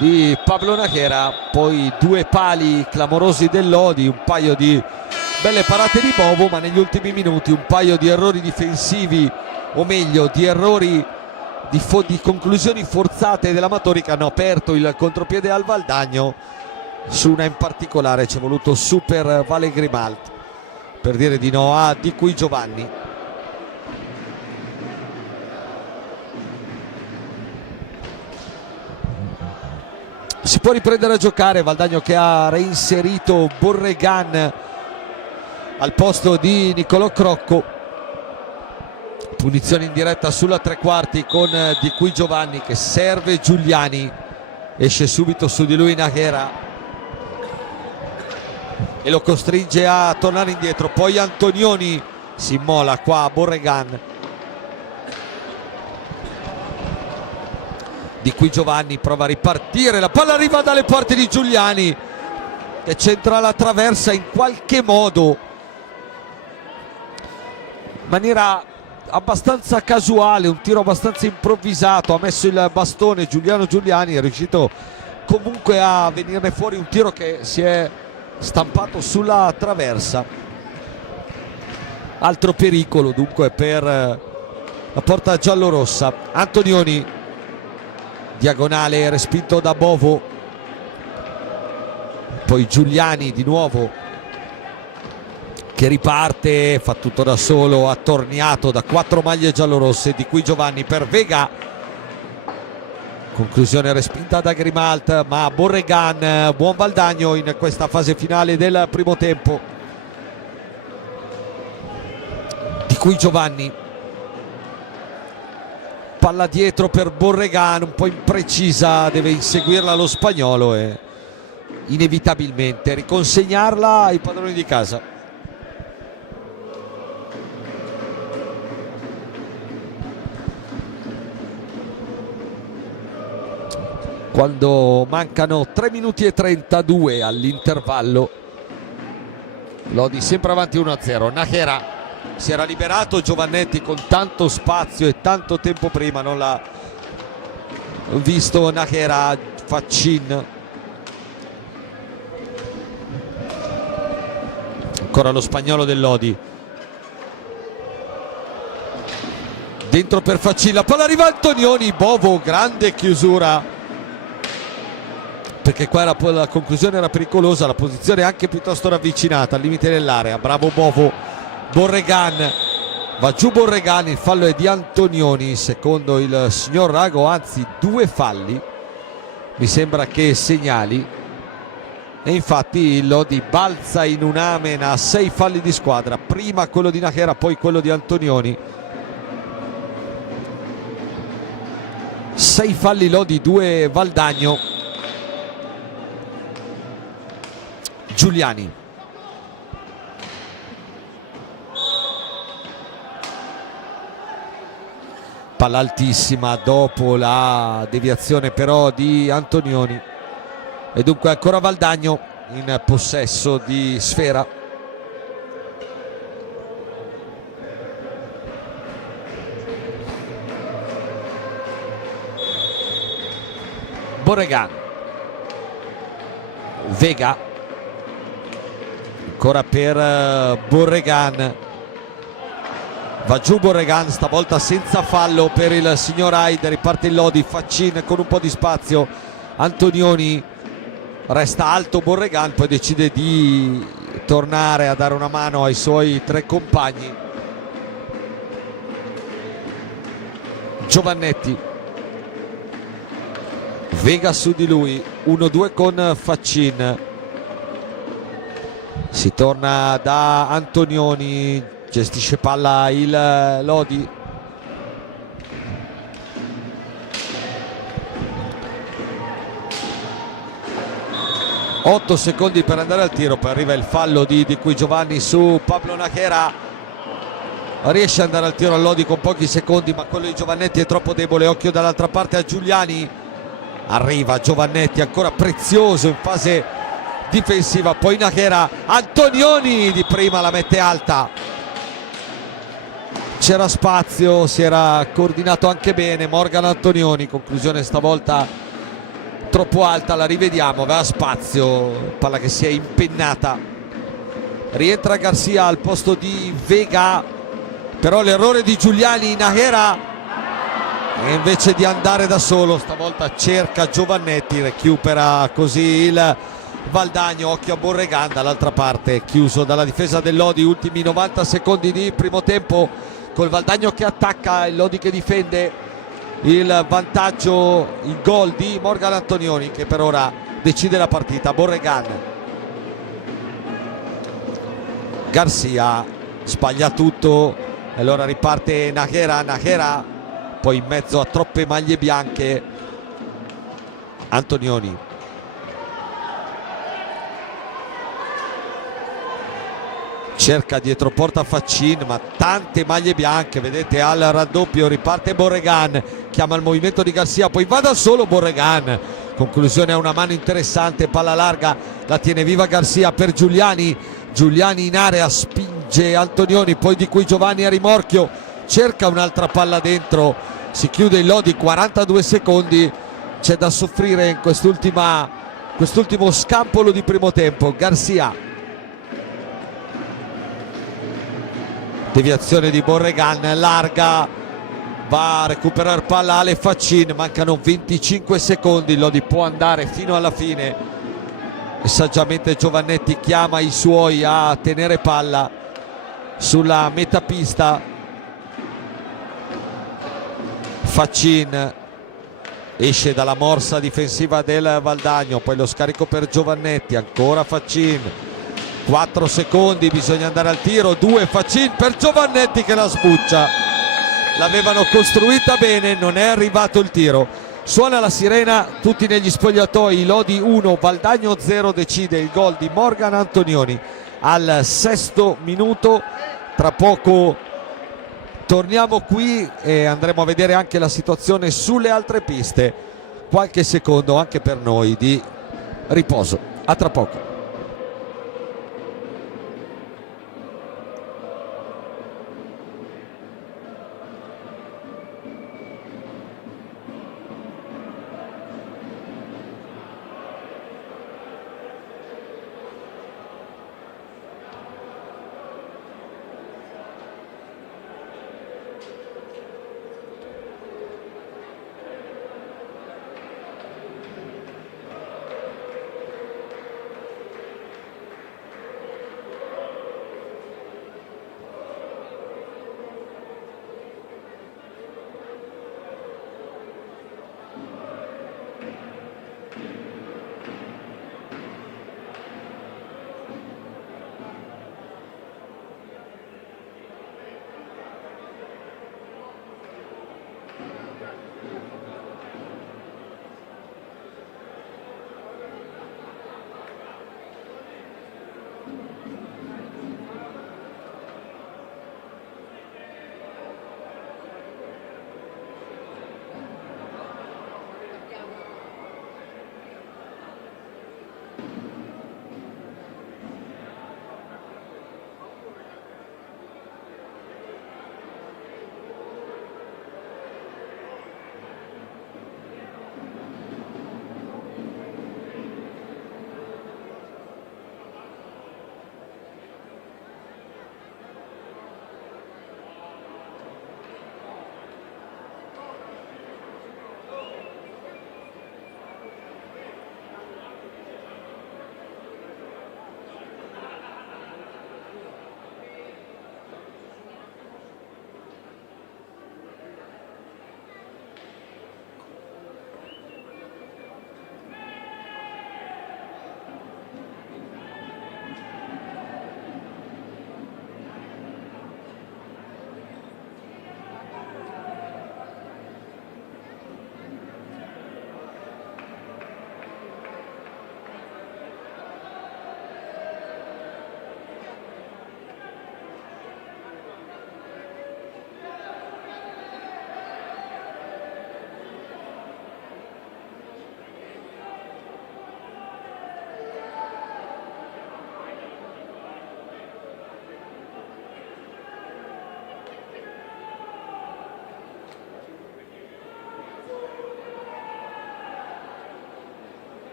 di Pablo Nachera. Poi due pali clamorosi del Lodi, un paio di belle parate di Bovo, ma negli ultimi minuti un paio di errori difensivi, o meglio di errori di conclusioni forzate dell'Amatori, che hanno aperto il contropiede al Valdagno. Su una in particolare ci è voluto super Vale Grimalt per dire di no a Di qui Giovanni. Si può riprendere a giocare, Valdagno che ha reinserito Borregan al posto di Nicolò Crocco. Punizione in diretta sulla tre quarti con Di qui Giovanni che serve Giuliani, esce subito su di lui Nachera e lo costringe a tornare indietro. Poi Antonioni si immola qua a Borregan. Di qui Giovanni prova a ripartire, la palla arriva dalle parti di Giuliani che centra la traversa in qualche modo, in maniera abbastanza casuale, un tiro abbastanza improvvisato, ha messo il bastone Giuliano Giuliani, è riuscito comunque a venirne fuori un tiro che si è stampato sulla traversa. Altro pericolo dunque per la porta giallorossa. Antonioni, diagonale respinto da Bovo, poi Giuliani di nuovo che riparte, fa tutto da solo, attorniato da 4 maglie giallorosse. Di qui Giovanni per Vega, conclusione respinta da Grimalt, ma Borregan, buon Valdagno in questa fase finale del primo tempo. Di qui Giovanni, palla dietro per Borregan, un po' imprecisa, deve inseguirla lo spagnolo e inevitabilmente riconsegnarla ai padroni di casa. Quando mancano 3 minuti e 32 all'intervallo, Lodi sempre avanti 1-0. Nachera si era liberato, Giovannetti con tanto spazio e tanto tempo prima non l'ha visto Nachera. Faccin, ancora lo spagnolo del Lodi, dentro per Faccin, la palla arriva Antonioni. Bovo, grande chiusura, perché qua la conclusione era pericolosa, la posizione anche piuttosto ravvicinata al limite dell'area. Bravo Bovo. Borregan, va giù Borregan, il fallo è di Antonioni secondo il signor Rago, anzi 2 falli mi sembra che segnali, e infatti il Lodi balza in un amen a 6 falli di squadra, prima quello di Nachera, poi quello di Antonioni. 6 falli Lodi, 2 Valdagno. Giuliani, palla altissima dopo la deviazione però di Antonioni, e dunque ancora Valdagno in possesso di sfera. Borregan, Vega, ancora per Borregan, va giù Borregan, stavolta senza fallo per il signor Hyde, riparte il Lodi, Faccin con un po' di spazio, Antonioni, resta alto Borregan, poi decide di tornare a dare una mano ai suoi tre compagni. Giovannetti, Vega su di lui, 1-2 con Faccin, si torna da Antonioni, gestisce palla il Lodi, otto secondi per andare al tiro, poi arriva il fallo di Cui Giovanni su Pablo Nachera, riesce ad andare al tiro al Lodi con pochi secondi, ma quello di Giovannetti è troppo debole. Occhio dall'altra parte a Giuliani, arriva Giovannetti ancora prezioso in fase difensiva, poi Nachera, Antonioni di prima la mette alta, c'era spazio, si era coordinato anche bene Morgan Antonioni, conclusione stavolta troppo alta, la rivediamo, aveva spazio, palla che si è impennata, rientra Garcia al posto di Vega, però l'errore di Giuliani, Nachera, e invece di andare da solo stavolta cerca Giovannetti, recupera così il Valdagno. Occhio a Borregan dall'altra parte, chiuso dalla difesa del Lodi, ultimi 90 secondi di primo tempo, col Valdagno che attacca, il Lodi che difende, il vantaggio, il gol di Morgan Antonioni che per ora decide la partita. Borregan, Garcia sbaglia tutto e allora riparte Nachera, poi in mezzo a troppe maglie bianche Antonioni, cerca dietro porta Faccin, ma tante maglie bianche, vedete al raddoppio, riparte Borregan, chiama il movimento di Garcia, poi va da solo Borregan, conclusione a una mano interessante, palla larga, la tiene viva Garcia per Giuliani in area, spinge Antonioni, poi di Cui Giovanni a rimorchio, cerca un'altra palla dentro, si chiude il Lodi, 42 secondi, c'è da soffrire in quest'ultimo scampolo di primo tempo. Garcia, deviazione di Borregan, larga, va a recuperare palla Ale Faccin, mancano 25 secondi, il Lodi può andare fino alla fine e saggiamente Giovannetti chiama i suoi a tenere palla sulla metapista. Faccin esce dalla morsa difensiva del Valdagno, poi lo scarico per Giovannetti, ancora Faccin, 4 secondi, bisogna andare al tiro, 2 Faccin per Giovannetti che la sbuccia, l'avevano costruita bene, non è arrivato il tiro. Suona la sirena, tutti negli spogliatoi, Lodi 1, Valdagno 0, decide il gol di Morgan Antonioni al 6° minuto. Tra poco torniamo qui e andremo a vedere anche la situazione sulle altre piste, qualche secondo anche per noi di riposo. A tra poco.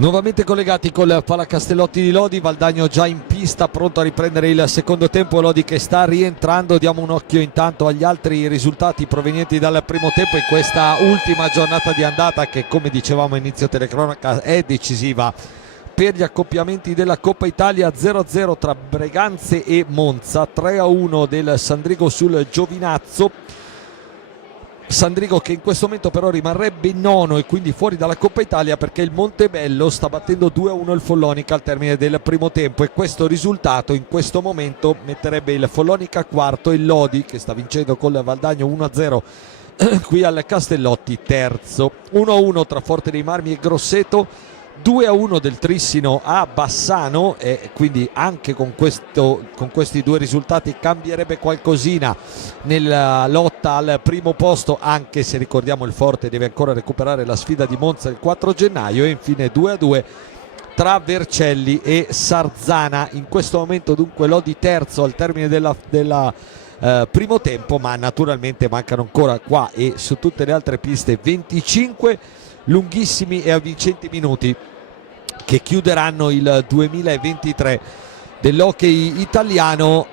Nuovamente collegati col Palacastellotti di Lodi, Valdagno già in pista, pronto a riprendere il secondo tempo, Lodi che sta rientrando. Diamo un occhio intanto agli altri risultati provenienti dal primo tempo in questa ultima giornata di andata che, come dicevamo a inizio telecronaca, è decisiva per gli accoppiamenti della Coppa Italia. 0-0 tra Breganze e Monza, 3-1 del Sandrigo sul Giovinazzo. Sandrigo che in questo momento però rimarrebbe nono e quindi fuori dalla Coppa Italia perché il Montebello sta battendo 2-1 il Follonica al termine del primo tempo, e questo risultato in questo momento metterebbe il Follonica quarto e il Lodi, che sta vincendo col Valdagno 1-0 qui al Castellotti, terzo. 1-1 tra Forte dei Marmi e Grosseto, 2-1 del Trissino a Bassano, e quindi anche con questi due risultati cambierebbe qualcosina nella lotta al primo posto, anche se ricordiamo il Forte deve ancora recuperare la sfida di Monza il 4 gennaio. E infine 2-2 tra Vercelli e Sarzana. In questo momento dunque Lodi terzo al termine della primo tempo, ma naturalmente mancano ancora qua e su tutte le altre piste 25 lunghissimi e avvincenti minuti che chiuderanno il 2023 dell'hockey italiano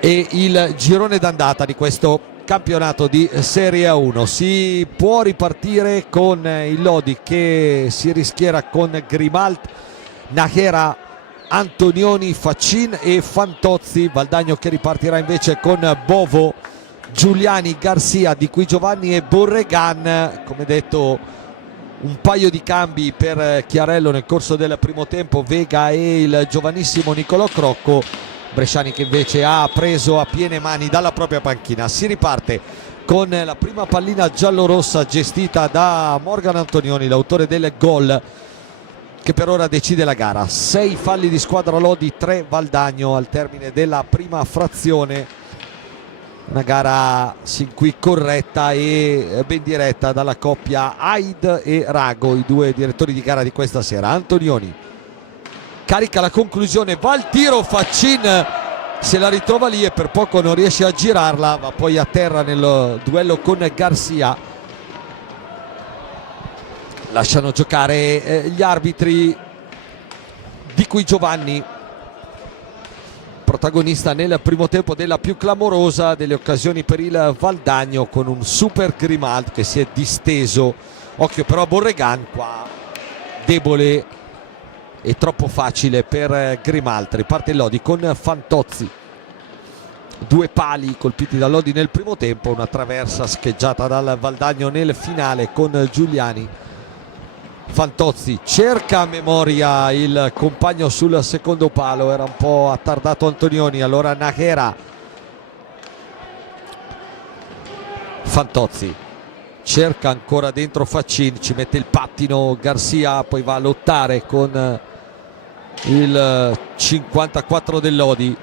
e il girone d'andata di questo campionato di Serie A1. Si può ripartire con il Lodi che si rischiera con Grimalt, Nachera, Antonioni, Faccin e Fantozzi. Valdagno che ripartirà invece con Bovo, Giuliani, Garcia, Di Qui Giovanni e Borregan. Come detto, un paio di cambi per Chiarello nel corso del primo tempo, Vega e il giovanissimo Nicolò Crocco. Bresciani che invece ha preso a piene mani dalla propria panchina. Si riparte con la prima pallina giallorossa gestita da Morgan Antonioni, l'autore del gol, che per ora decide la gara. 6 falli di squadra Lodi, 3 Valdagno al termine della prima frazione. Una gara sin qui corretta e ben diretta dalla coppia Aid e Rago, i due direttori di gara di questa sera. Antonioni carica la conclusione, va al tiro, Faccin se la ritrova lì e per poco non riesce a girarla, va poi a terra nel duello con Garcia. Lasciano giocare gli arbitri. Di Qui Giovanni, protagonista nel primo tempo della più clamorosa delle occasioni per il Valdagno, con un super Grimald che si è disteso. Occhio però a Borregan, qua debole e troppo facile per Grimald. Riparte il Lodi con Fantozzi, 2 pali colpiti da Lodi nel primo tempo, una traversa scheggiata dal Valdagno nel finale con Giuliani. Fantozzi cerca a memoria il compagno sul secondo palo, era un po' attardato Antonioni, allora Nachera. Fantozzi cerca ancora dentro Faccin, ci mette il pattino Garcia, poi va a lottare con il 54 del Lodi.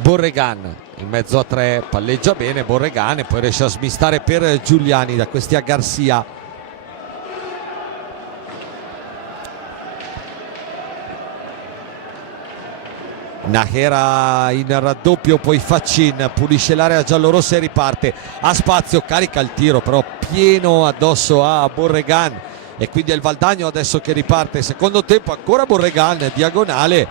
Borregan in mezzo a 3, palleggia bene Borregan e poi riesce a smistare per Giuliani, da questi a Garcia. Nachera in raddoppio, poi Faccin pulisce l'area giallorossa e riparte. Ha spazio, carica il tiro però pieno addosso a Borregan e quindi è il Valdagno adesso che riparte. Secondo tempo ancora Borregan, diagonale,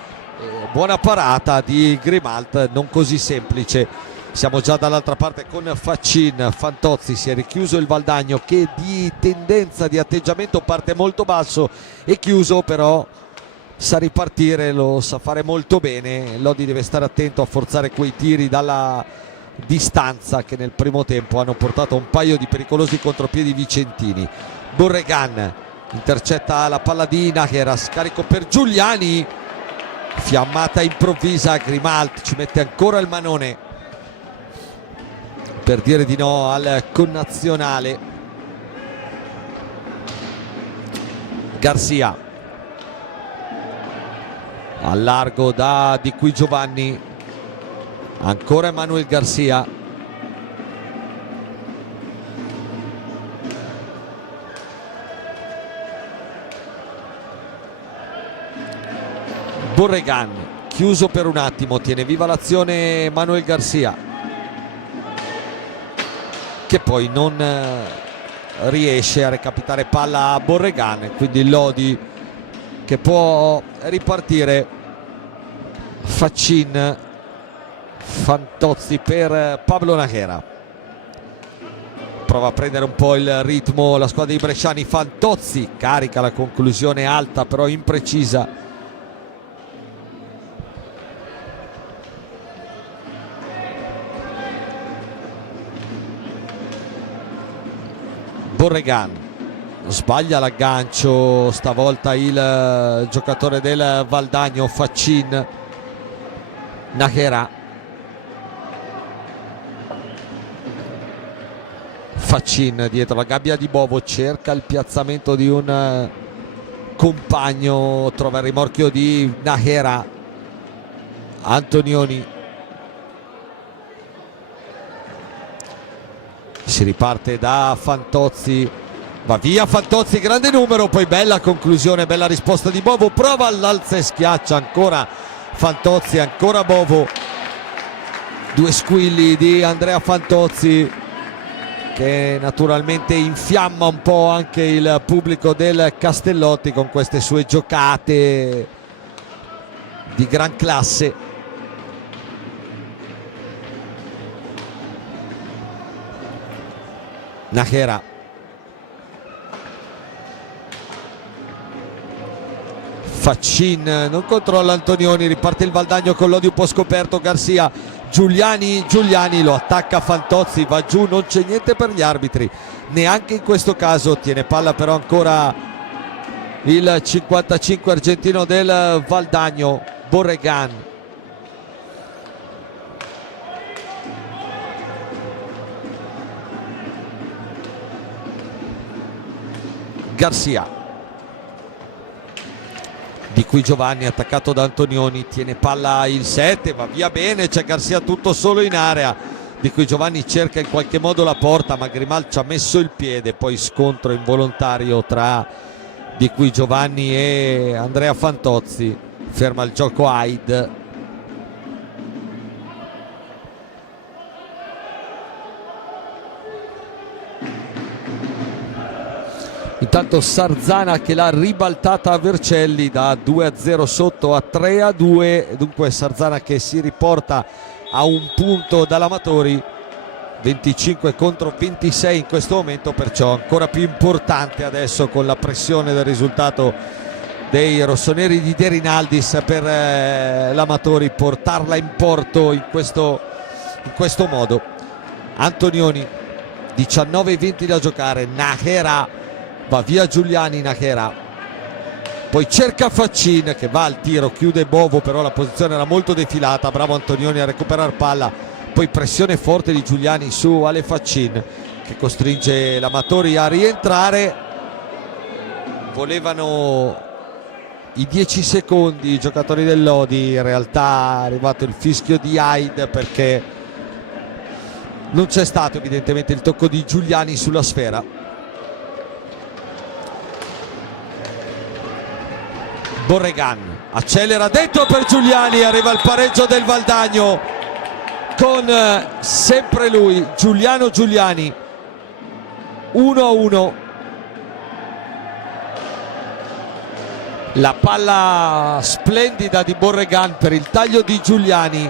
buona parata di Grimalt, non così semplice. Siamo già dall'altra parte con Faccin. Fantozzi, si è richiuso il Valdagno che di tendenza, di atteggiamento parte molto basso e chiuso, però sa ripartire, lo sa fare molto bene. Lodi deve stare attento a forzare quei tiri dalla distanza che nel primo tempo hanno portato a un paio di pericolosi contropiedi vicentini. Borregan intercetta la palla di Nachera, scarico per Giuliani, fiammata improvvisa. Grimalt ci mette ancora il manone per dire di no al connazionale. Garcia al largo da Di Qui Giovanni, ancora Emanuel Garcia. Borregan chiuso per un attimo, tiene viva l'azione Manuel Garcia, che poi non riesce a recapitare palla a Borregan, quindi Lodi che può ripartire. Faccin, Fantozzi per Pablo Najera, prova a prendere un po' il ritmo la squadra di bresciani. Fantozzi carica la conclusione alta però imprecisa. Borregan sbaglia l'aggancio stavolta il giocatore del Valdagno, Faccin. Najera, Faccin dietro la gabbia di Bovo, cerca il piazzamento di un compagno, trova il rimorchio di Najera. Antonioni, si riparte da Fantozzi, va via Fantozzi, grande numero, poi bella conclusione, bella risposta di Bovo, prova all'alza e schiaccia ancora Fantozzi, ancora Bovo. Due squilli di Andrea Fantozzi che naturalmente infiamma un po' anche il pubblico del Castellotti con queste sue giocate di gran classe. Najera, Faccin non controlla Antonioni, riparte il Valdagno con Lodi un po' scoperto. Garcia, Giuliani lo attacca Fantozzi, va giù, non c'è niente per gli arbitri neanche in questo caso. Tiene palla però ancora il 55 argentino del Valdagno, Borregan. Garcia, di qui Giovanni attaccato da Antonioni, tiene palla il 7, va via bene, c'è Garcia tutto solo in area. Di qui Giovanni cerca in qualche modo la porta ma Grimal ci ha messo il piede, poi scontro involontario tra Di qui Giovanni e Andrea Fantozzi, ferma il gioco Aid. Intanto Sarzana che l'ha ribaltata a Vercelli da 2-0 sotto a 3-2, dunque Sarzana che si riporta a un punto dall'Amatori, 25 contro 26 in questo momento, perciò ancora più importante adesso con la pressione del risultato dei rossoneri di De Rinaldis per l'Amatori portarla in porto in questo modo. Antonioni, 19-20 da giocare. Najera, va via Giuliani. Najera poi cerca Faccin che va al tiro, chiude Bovo, però la posizione era molto defilata, bravo Antonioni a recuperare palla, poi pressione forte di Giuliani su Ale Faccin che costringe l'Amatori a rientrare. Volevano i 10 secondi i giocatori del Lodi, in realtà è arrivato il fischio di Aid perché non c'è stato evidentemente il tocco di Giuliani sulla sfera. Borregan accelera dentro per Giuliani, arriva il pareggio del Valdagno con sempre lui, Giuliano Giuliani. 1-1. La palla splendida di Borregan per il taglio di Giuliani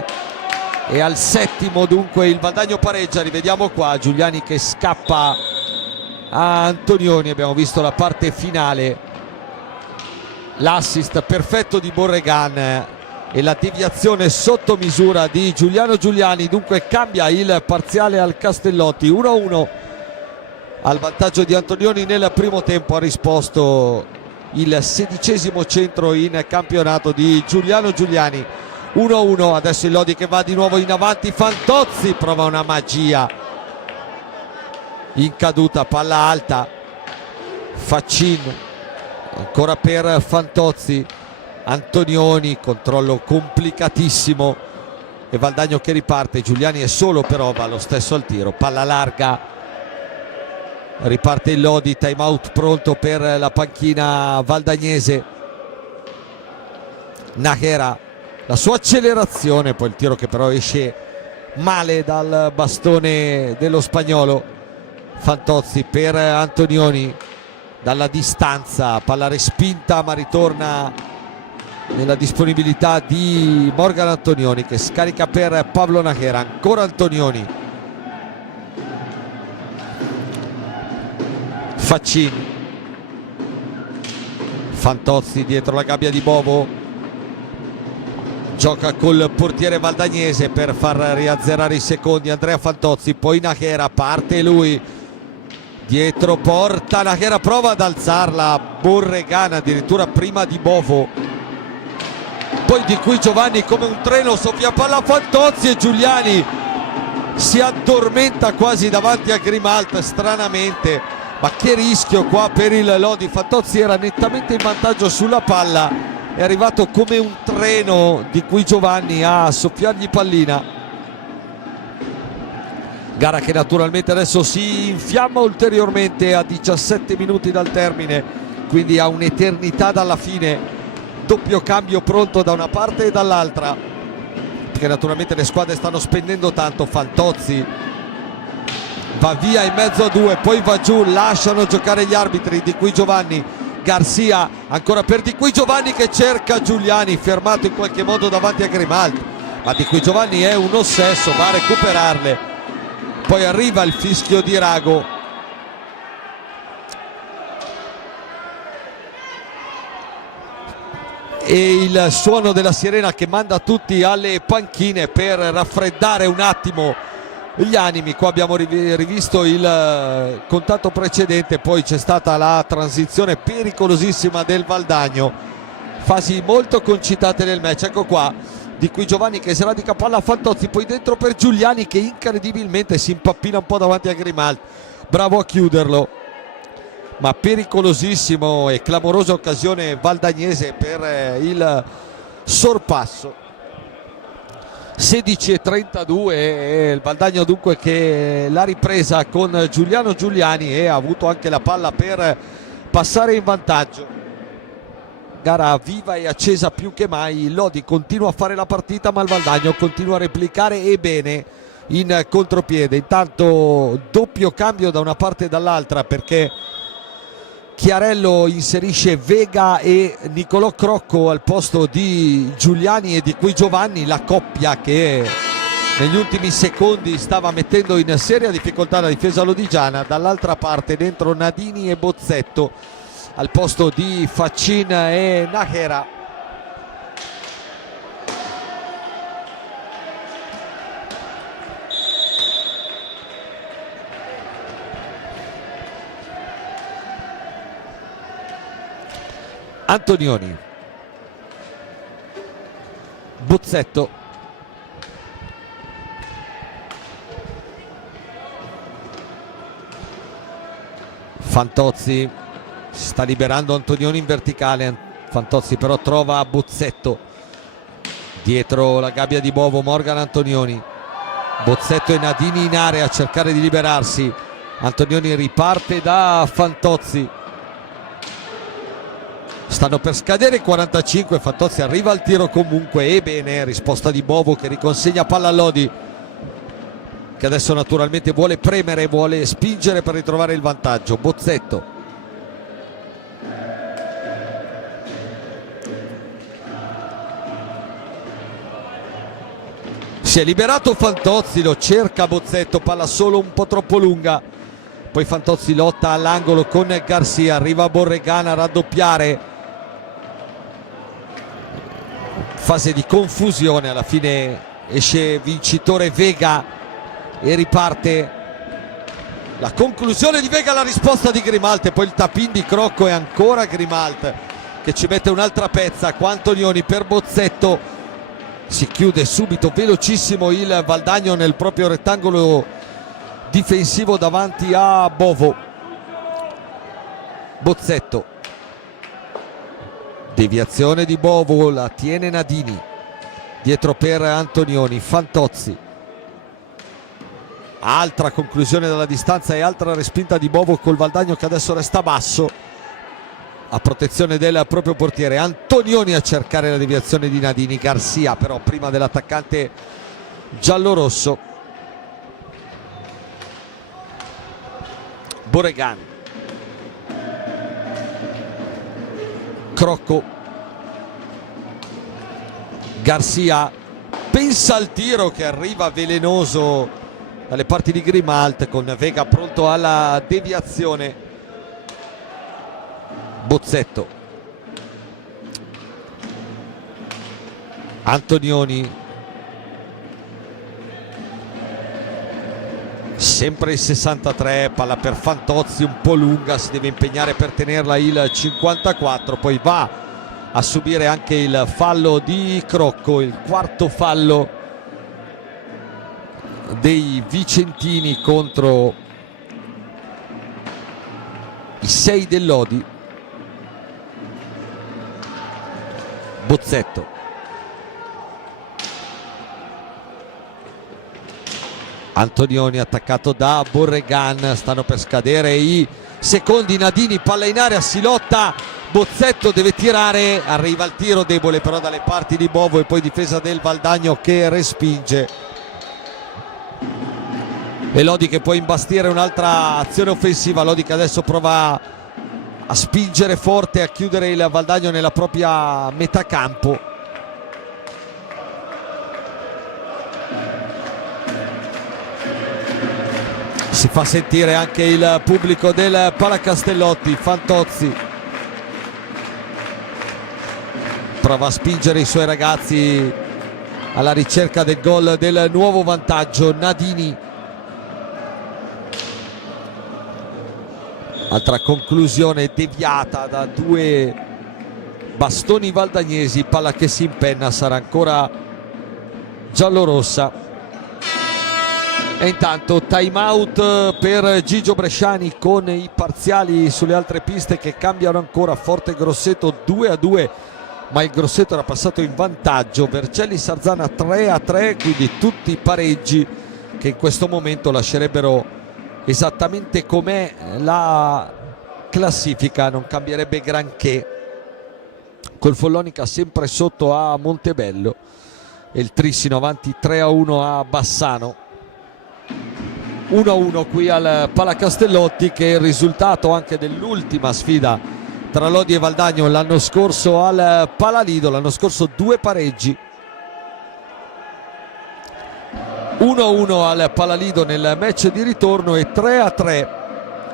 e al settimo dunque il Valdagno pareggia. Rivediamo qua Giuliani che scappa a Antonioni, abbiamo visto la parte finale, l'assist perfetto di Borregan e la deviazione sotto misura di Giuliano Giuliani, dunque cambia il parziale al Castellotti. 1-1 al vantaggio di Antonioni nel primo tempo, ha risposto il 16° centro in campionato di Giuliano Giuliani. 1-1, adesso il Lodi che va di nuovo in avanti, Fantozzi prova una magia in caduta, palla alta, Faccin ancora per Fantozzi, Antonioni, controllo complicatissimo e Valdagno che riparte. Giuliani è solo però va lo stesso al tiro, palla larga, riparte il Lodi, time out pronto per la panchina valdagnese. Najera, la sua accelerazione, poi il tiro che però esce male dal bastone dello spagnolo. Fantozzi per Antonioni, dalla distanza, palla respinta ma ritorna nella disponibilità di Morgan Antonioni, che scarica per Pablo Najera. Ancora Antonioni, Faccini, Fantozzi dietro la gabbia di Bovo, gioca col portiere valdagnese per far riazzerare i secondi Andrea Fantozzi, poi Najera, parte lui dietro porta, Najera prova ad alzarla, Borregana addirittura prima di Bovo, poi di qui Giovanni come un treno soffia palla a Fantozzi e Giuliani si addormenta quasi davanti a Grimalt, stranamente. Ma che rischio qua per il Lodi. Fantozzi era nettamente in vantaggio sulla palla, è arrivato come un treno di qui Giovanni a soffiargli pallina. Gara che naturalmente adesso si infiamma ulteriormente a 17 minuti dal termine, quindi a un'eternità dalla fine. Doppio cambio pronto da una parte e dall'altra, perché naturalmente le squadre stanno spendendo tanto. Fantozzi va via in mezzo a due, poi va giù, lasciano giocare gli arbitri. Di qui Giovanni, Garcia ancora per Di qui Giovanni che cerca Giuliani, fermato in qualche modo davanti a Grimalt, ma Di qui Giovanni è un ossesso, va a recuperarle. Poi arriva il fischio di Rago, e il suono della sirena che manda tutti alle panchine per raffreddare un attimo gli animi. Qua abbiamo rivisto il contatto precedente, poi c'è stata la transizione pericolosissima del Valdagno, fasi molto concitate nel match. Ecco qua Di qui Giovanni che si radica palla a Fantozzi, poi dentro per Giuliani che incredibilmente si impappina un po' davanti a Grimalt, bravo a chiuderlo, ma pericolosissimo e clamorosa occasione valdagnese per il sorpasso. 16:32 e il Valdagno dunque che l'ha ripresa con Giuliano Giuliani e ha avuto anche la palla per passare in vantaggio. Gara viva e accesa più che mai, il Lodi continua a fare la partita ma il Valdagno continua a replicare e bene in contropiede. Intanto doppio cambio da una parte e dall'altra, perché Chiarello inserisce Vega e Nicolò Crocco al posto di Giuliani e Di qui Giovanni, la coppia che negli ultimi secondi stava mettendo in seria difficoltà la difesa lodigiana. Dall'altra parte dentro Nadini e Bozzetto al posto di Faccin e Najera. Antonioni, Bozzetto, Fantozzi, si sta liberando Antonioni in verticale, Fantozzi però trova Bozzetto dietro la gabbia di Bovo. Morgan Antonioni, Bozzetto e Nadini in area a cercare di liberarsi. Antonioni riparte da Fantozzi, stanno per scadere i 45, Fantozzi arriva al tiro comunque e bene, risposta di Bovo che riconsegna palla a Lodi, che adesso naturalmente vuole premere, vuole spingere per ritrovare il vantaggio. Bozzetto, si è liberato Fantozzi, lo cerca Bozzetto, palla solo un po' troppo lunga, poi Fantozzi lotta all'angolo con Garcia, arriva Borregana a raddoppiare, fase di confusione, alla fine esce vincitore Vega e riparte la conclusione di Vega, la risposta di Grimalt e poi il tapin di Crocco e ancora Grimalt che ci mette un'altra pezza. Qua Antonioni per Bozzetto, si chiude subito velocissimo il Valdagno nel proprio rettangolo difensivo davanti a Bovo. Bozzetto, deviazione di Bovo, la tiene Nadini, dietro per Antonioni. Fantozzi, altra conclusione dalla distanza e altra respinta di Bovo col Valdagno che adesso resta basso a protezione del proprio portiere. Antonioni a cercare la deviazione di Nadini, Garcia però prima dell'attaccante giallorosso. Borregan, Crocco, Garcia, pensa al tiro che arriva velenoso dalle parti di Grimalt, con Vega pronto alla deviazione. Bozzetto, Antonioni, sempre il 63, palla per Fantozzi un po' lunga, si deve impegnare per tenerla il 54, poi va a subire anche il fallo di Crocco, il quarto fallo dei vicentini contro i 6 del Lodi. Bozzetto, Antonioni attaccato da Borregan, stanno per scadere i secondi. Nadini, palla in area, si lotta, Bozzetto deve tirare, arriva il tiro debole però dalle parti di Bovo e poi difesa del Valdagno che respinge. E Lodi che può imbastire un'altra azione offensiva. Lodi che adesso prova a spingere forte, a chiudere il Valdagno nella propria metà campo. Si fa sentire anche il pubblico del Palacastellotti. Fantozzi prova a spingere i suoi ragazzi alla ricerca del gol del nuovo vantaggio. Nadini, altra conclusione deviata da due bastoni valdagnesi, palla che si impenna, sarà ancora giallorossa. E intanto time out per Gigio Bresciani, con i parziali sulle altre piste che cambiano ancora. Forte Grosseto 2-2, ma il Grosseto era passato in vantaggio. Vercelli Sarzana 3-3, quindi tutti i pareggi che in questo momento lascerebbero esattamente com'è la classifica, non cambierebbe granché, col Follonica sempre sotto a Montebello e il Trissino avanti 3-1 a Bassano. 1-1 qui al Palacastellotti, che è il risultato anche dell'ultima sfida tra Lodi e Valdagno l'anno scorso al Palalido. L'anno scorso 2 pareggi, 1-1 al Palalido nel match di ritorno e 3-3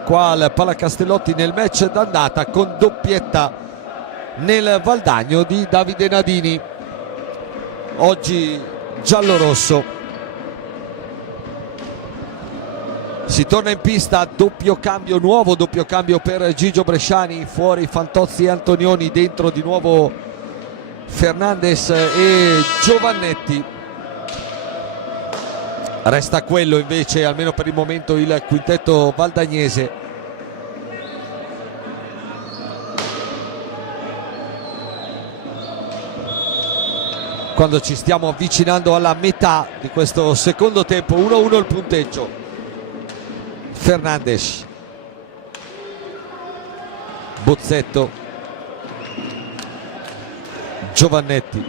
qua al Palacastellotti nel match d'andata, con doppietta nel Valdagno di Davide Nadini, oggi giallorosso. Si torna in pista, doppio cambio, nuovo doppio cambio per Gigio Bresciani, fuori Fantozzi e Antonioni, dentro di nuovo Fernandez e Giovannetti. Resta quello invece, almeno per il momento, il quintetto valdagnese. Quando ci stiamo avvicinando alla metà di questo secondo tempo, 1-1 il punteggio. Fernandez, Bozzetto, Giovannetti,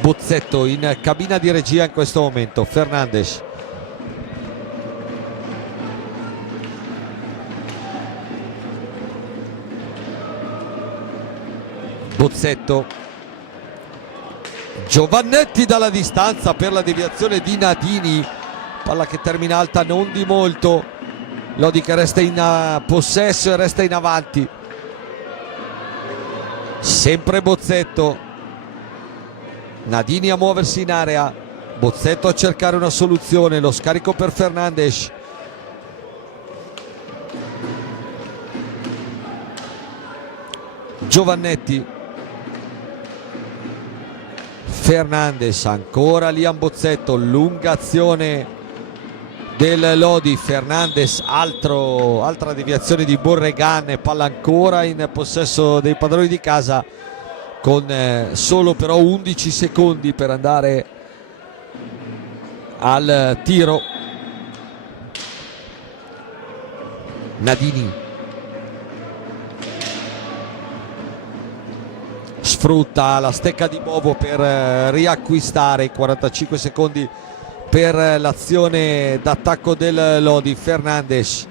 Bozzetto in cabina di regia in questo momento. Fernandez, Bozzetto, Giovannetti dalla distanza per la deviazione di Nadini, palla che termina alta non di molto. Lodi che resta in possesso e resta in avanti, sempre Bozzetto. Nadini a muoversi in area, Bozzetto a cercare una soluzione, lo scarico per Fernandez. Giovannetti, Fernandez, ancora Liam Bozzetto, lunga azione del Lodi. Fernandez, altra deviazione di Borregan e palla ancora in possesso dei padroni di casa, con solo però 11 secondi per andare al tiro. Nadini sfrutta la stecca di Bovo per riacquistare i 45 secondi per l'azione d'attacco del Lodi. Fernandes,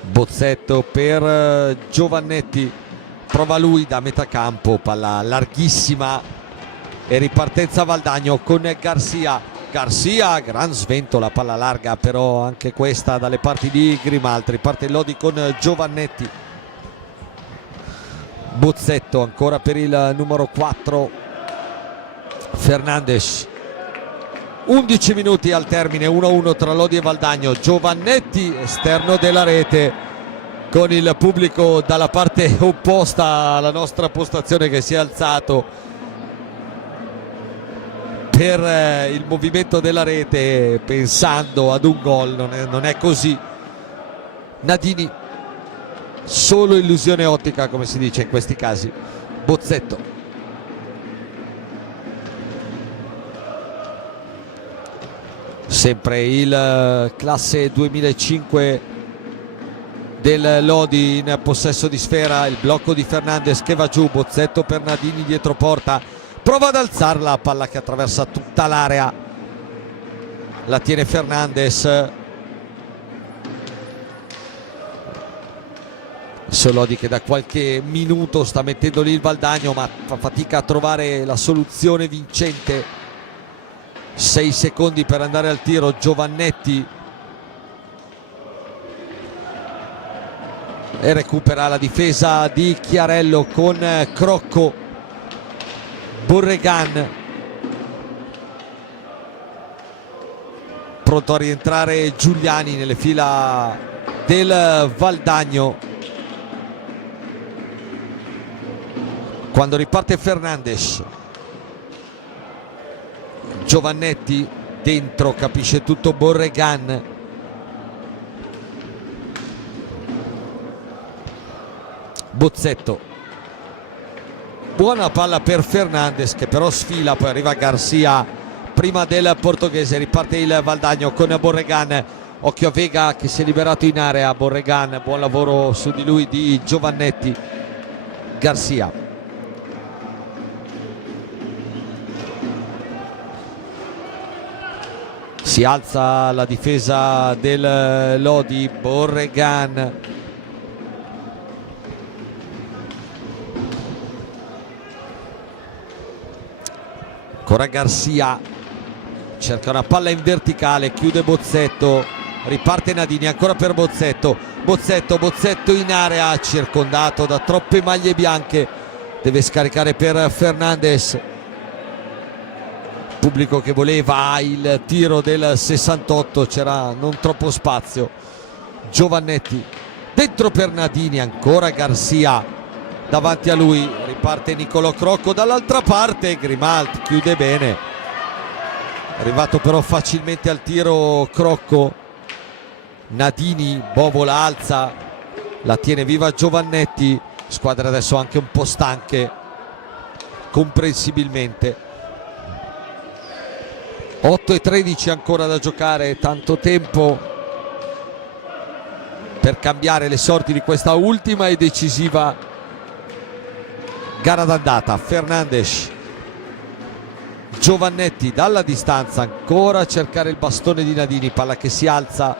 Bozzetto per Giovannetti, prova lui da metà campo, palla larghissima e ripartenza Valdagno con Garcia. Gran svento, la palla larga però anche questa dalle parti di Grimaldi. Parte il Lodi con Giovannetti, Bozzetto ancora per il numero 4 Fernandes. 11 minuti al termine, 1-1 tra Lodi e Valdagno. Giovannetti, esterno della rete, con il pubblico dalla parte opposta alla nostra postazione che si è alzato per il movimento della rete, pensando ad un gol. Non è così. Nadini, solo illusione ottica, come si dice in questi casi. Bozzetto, sempre il classe 2005 del Lodi in possesso di sfera. Il blocco di Fernandes che va giù, Bozzetto per Nadini dietro porta, prova ad alzarla, palla che attraversa tutta l'area, la tiene Fernandes. Lodi che da qualche minuto sta mettendo lì il Valdagno, ma fa fatica a trovare la soluzione vincente. 6 secondi per andare al tiro. Giovannetti, e recupera la difesa di Chiarello con Crocco. Borregan pronto a rientrare. Giuliani nelle fila del Valdagno. Quando riparte Fernandes, Giovannetti dentro, capisce tutto Borregan. Bozzetto, buona palla per Fernandes che però sfila, poi arriva Garcia prima del portoghese. Riparte il Valdagno con Borregan, occhio a Vega che si è liberato in area. Borregan, buon lavoro su di lui di Giovannetti. Garcia, si alza la difesa del Lodi. Borregan, ancora Garcia, cerca una palla in verticale, chiude Bozzetto, riparte Nadini ancora per Bozzetto. Bozzetto in area, circondato da troppe maglie bianche, deve scaricare per Fernandes. Pubblico che voleva il tiro del 68, c'era non troppo spazio. Giovannetti dentro per Nadini, ancora Garcia davanti a lui, riparte Nicolò Crocco dall'altra parte. Grimaldi chiude bene, è arrivato però facilmente al tiro Crocco. Nadini, Bovo la alza, la tiene viva Giovannetti. Squadre adesso anche un po' stanche, comprensibilmente. 8:13 ancora da giocare, tanto tempo per cambiare le sorti di questa ultima e decisiva gara d'andata. Fernandes, Giovannetti dalla distanza, ancora a cercare il bastone di Nadini, palla che si alza.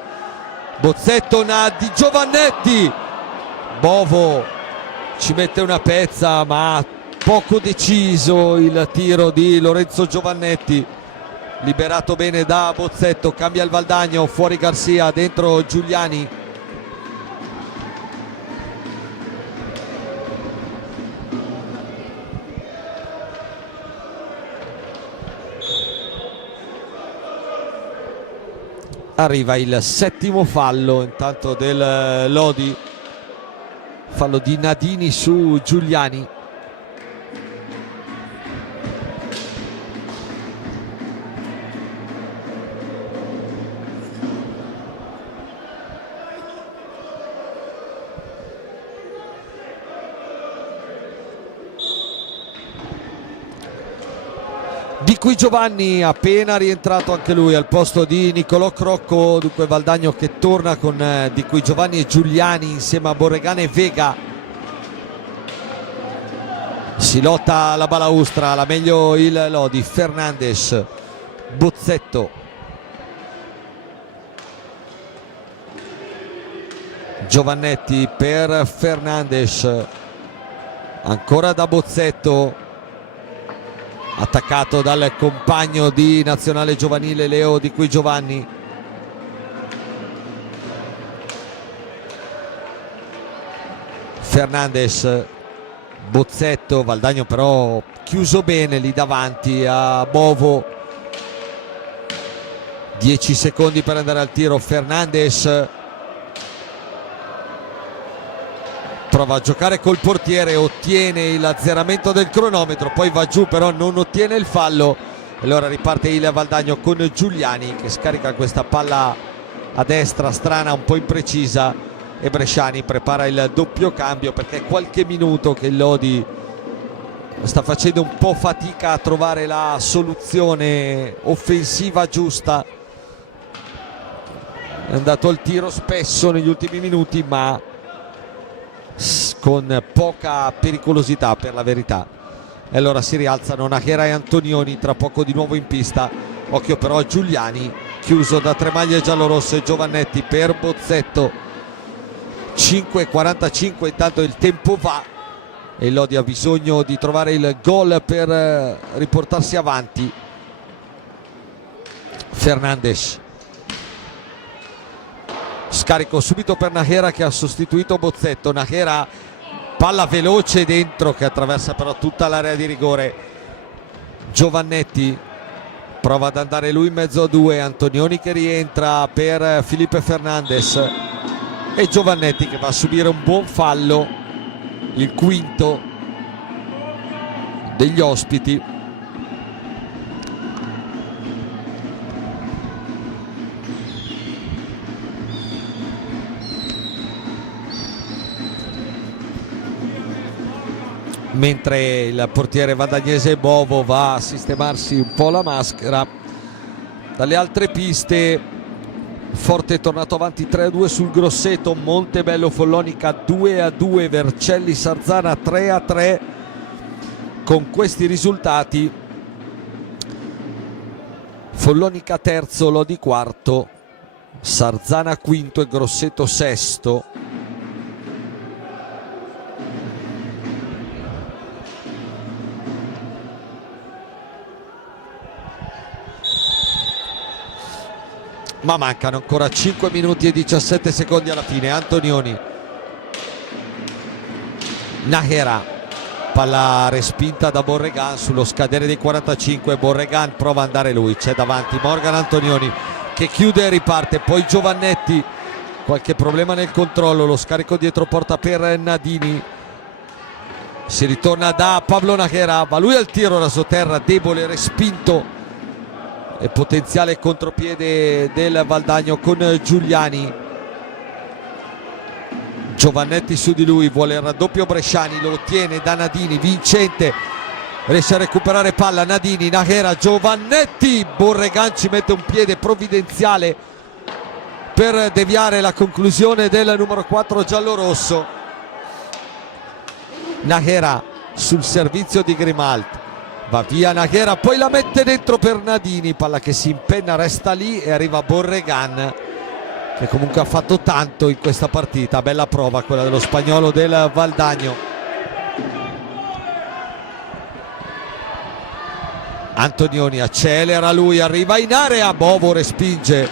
Bozzetto, Nadi, Giovannetti, Bovo ci mette una pezza ma poco deciso il tiro di Lorenzo Giovannetti. Liberato bene da Bozzetto, cambia il Valdagno, fuori Garcia, dentro Giuliani. Arriva il settimo fallo intanto del Lodi, fallo di Nadini su Giuliani. Di cui Giovanni appena rientrato anche lui al posto di Nicolò Crocco. Dunque Valdagno che torna con Di cui Giovanni e Giuliani insieme a Borregan e Vega. si lotta alla balaustra, la meglio il Lodi. Fernandes, Bozzetto, Giovannetti per Fernandes, ancora da Bozzetto, attaccato dal compagno di nazionale giovanile Leo Di Qui Giovanni. Fernandes, Bozzetto, Valdagno però chiuso bene lì davanti a Bovo. 10 secondi per andare al tiro. Fernandes prova a giocare col portiere, ottiene il azzeramento del cronometro, poi va giù però non ottiene il fallo. Allora riparte il Valdagno con Giuliani che scarica questa palla a destra strana, un po' imprecisa, e Bresciani prepara il doppio cambio perché è qualche minuto che il Lodi sta facendo un po' fatica a trovare la soluzione offensiva giusta. È andato al tiro spesso negli ultimi minuti, ma con poca pericolosità per la verità. E allora si rialzano Nachera e Antonioni, tra poco di nuovo in pista. Occhio però a Giuliani, chiuso da 3 maglie giallorosse. Giovannetti per Bozzetto. 5:45, intanto il tempo va e il Lodi ha bisogno di trovare il gol per riportarsi avanti. Fernandes, scarico subito per Nachera che ha sostituito Bozzetto. Nachera, palla veloce dentro che attraversa però tutta l'area di rigore. Giovannetti prova ad andare lui in mezzo a due. Antonioni che rientra per Felipe Fernandes e Giovannetti che va a subire un buon fallo, il quinto degli ospiti. Mentre il portiere valdagnese Bovo va a sistemarsi un po' la maschera. Dalle altre piste Forte è tornato avanti 3-2 sul Grosseto, Montebello Follonica 2-2, Vercelli Sarzana 3-3. Con questi risultati Follonica terzo, Lodi quarto, Sarzana quinto e Grosseto sesto. Ma mancano ancora 5 minuti e 17 secondi alla fine. Antonioni, Nachera, palla respinta da Borregan sullo scadere dei 45. Borregan prova ad andare lui, c'è davanti Morgan Antonioni che chiude e riparte. Poi Giovannetti, qualche problema nel controllo, lo scarico dietro porta per Nadini. Si ritorna da Pablo Nachera, va lui al tiro raso terra, debole, respinto, e potenziale contropiede del Valdagno con Giuliani. Giovannetti su di lui, vuole il raddoppio Bresciani, lo ottiene da Nadini, vincente, riesce a recuperare palla. Nadini, Nachera, Giovannetti, Borregan ci mette un piede provvidenziale per deviare la conclusione del numero 4 giallorosso. Nachera sul servizio di Grimalt, va via Nachera, poi la mette dentro per Nadini, palla che si impenna, resta lì e arriva Borregan che comunque ha fatto tanto in questa partita. Bella prova quella dello spagnolo del Valdagno. Antonioni accelera lui, arriva in area, Bovo respinge,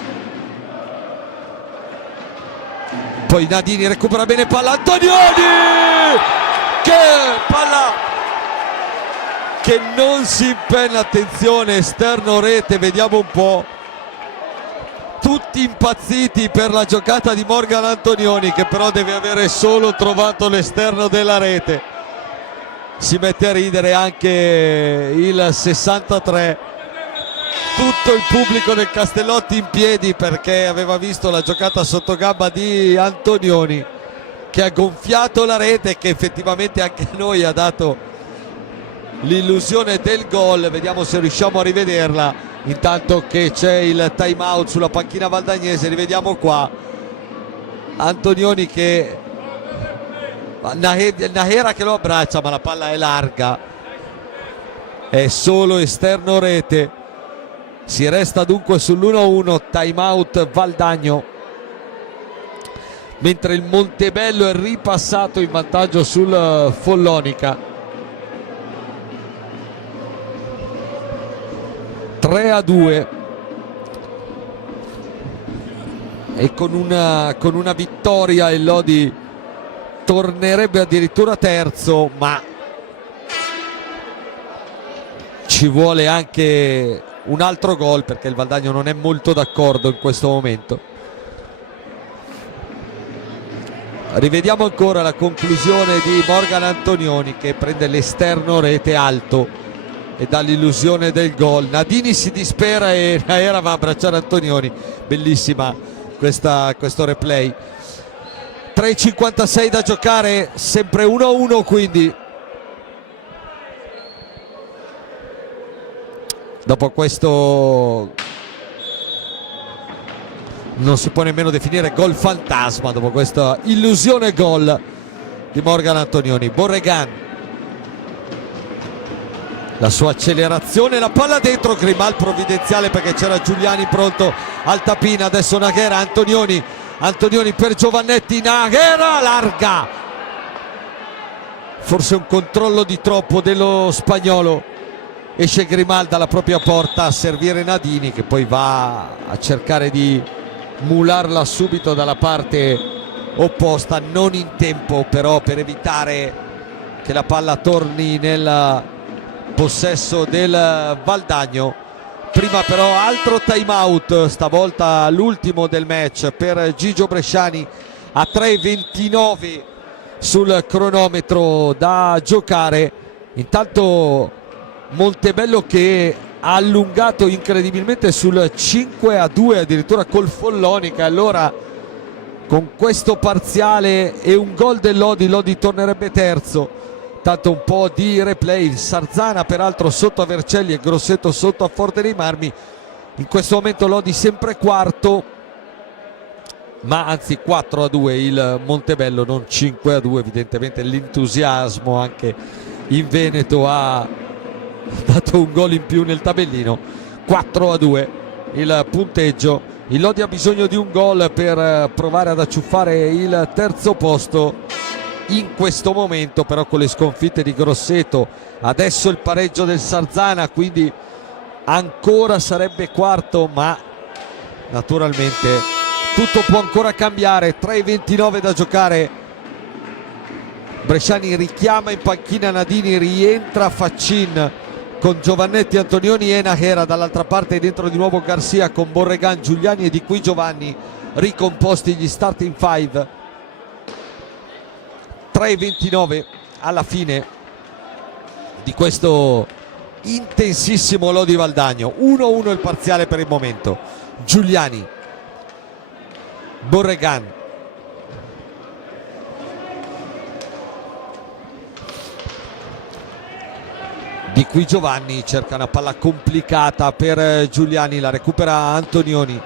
poi Nadini recupera bene palla. Antonioni, che palla che non si impenna, attenzione, esterno rete. Vediamo un po', tutti impazziti per la giocata di Morgan Antonioni che però deve avere solo trovato l'esterno della rete. Si mette a ridere anche il 63, tutto il pubblico del Castellotti in piedi perché aveva visto la giocata sotto gamba di Antonioni che ha gonfiato la rete e che effettivamente anche a noi ha dato l'illusione del gol. Vediamo se riusciamo a rivederla intanto che c'è il time out sulla panchina valdagnese. Rivediamo qua Antonioni che Nachera che lo abbraccia, ma la palla è larga è solo esterno rete. Si resta dunque sull'1-1, time out Valdagno, mentre il Montebello è ripassato in vantaggio sul Follonica. 3-2, e con una vittoria il Lodi tornerebbe addirittura terzo, ma ci vuole anche un altro gol perché il Valdagno non è molto d'accordo in questo momento. Rivediamo ancora la conclusione di Morgan Antonioni, che prende l'esterno rete alto e dà l'illusione del gol. Nadini si dispera e Nahera va a abbracciare Antonioni. Bellissima questo replay. 3,56 da giocare, sempre 1-1, quindi dopo questo non si può nemmeno definire gol fantasma, dopo questa illusione gol di Morgan Antonioni. Borregan, la sua accelerazione, la palla dentro, Grimal provvidenziale perché c'era Giuliani pronto al tapin. Adesso Nahera, Antonioni per Giovannetti, Nahera larga, forse un controllo di troppo dello spagnolo. Esce Grimal dalla propria porta a servire Nadini, che poi va a cercare di mularla subito dalla parte opposta, non in tempo però per evitare che la palla torni nel possesso del Valdagno. Prima però altro time out, stavolta l'ultimo del match per Gigio Bresciani, a 3:29 sul cronometro da giocare. Intanto Montebello che ha allungato incredibilmente sul 5-2 addirittura col Follonica. Allora con questo parziale e un gol del Lodi tornerebbe terzo. Tanto un po' di replay. Sarzana peraltro sotto a Vercelli e Grosseto sotto a Forte dei Marmi. In questo momento Lodi sempre quarto, ma anzi 4-2 il Montebello, non 5-2. Evidentemente l'entusiasmo anche in Veneto ha dato un gol in più nel tabellino. 4-2 il punteggio. Il Lodi ha bisogno di un gol per provare ad acciuffare il terzo posto in questo momento, però con le sconfitte di Grosseto, adesso il pareggio del Sarzana, quindi ancora sarebbe quarto, ma naturalmente tutto può ancora cambiare. 3:29 da giocare. Bresciani richiama in panchina Nadini, rientra Faccin con Giovannetti, Antonioni e Nahera. Dall'altra parte dentro di nuovo Garcia con Borregan, Giuliani e Di Qui Giovanni ricomposti gli starting five. 3:29 alla fine di questo intensissimo Lodi Valdagno. 1-1 il parziale per il momento. Giuliani, Borregan, Di Qui Giovanni cerca una palla complicata per Giuliani, la recupera Antonioni.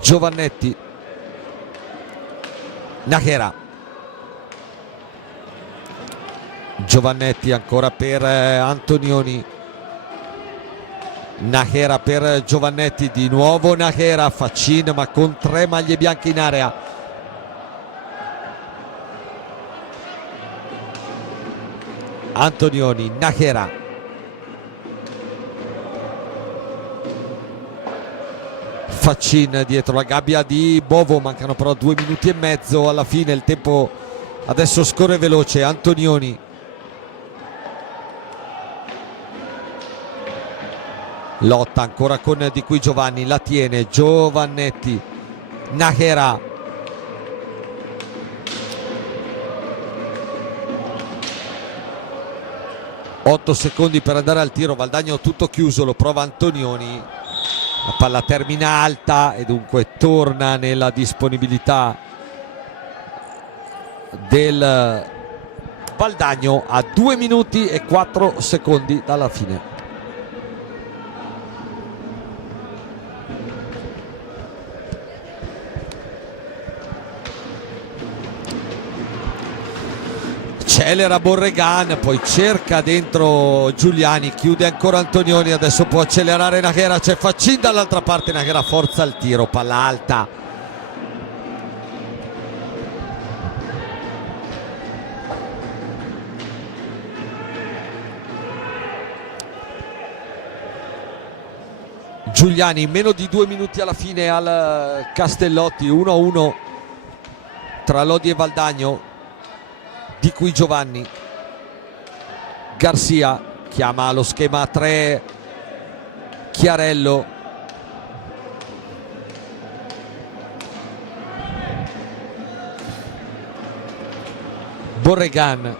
Giovannetti, Nahera, Giovannetti ancora per Antonioni, Nahera per Giovannetti, di nuovo Nahera, Faccin ma con 3 maglie bianche in area. Antonioni, Nahera, Faccin dietro la gabbia di Bovo, mancano però 2 minuti e mezzo alla fine, il tempo adesso scorre veloce. Antonioni, lotta ancora con Di Qui Giovanni, la tiene Giovannetti, Nahera, otto secondi per andare al tiro. Valdagno tutto chiuso, lo prova Antonioni, la palla termina alta e dunque torna nella disponibilità del Valdagno a 2 minuti e 4 secondi dalla fine. accelera Borregan, poi cerca dentro Giuliani, chiude ancora Antonioni, adesso può accelerare Nachera, c'è Faccin dall'altra parte, Nachera forza il tiro, palla alta. Giuliani, meno di 2 minuti alla fine al Castellotti, 1-1 tra Lodi e Valdagno, di cui Giovanni. Garcia chiama lo schema 3 Chiarello, Borregan,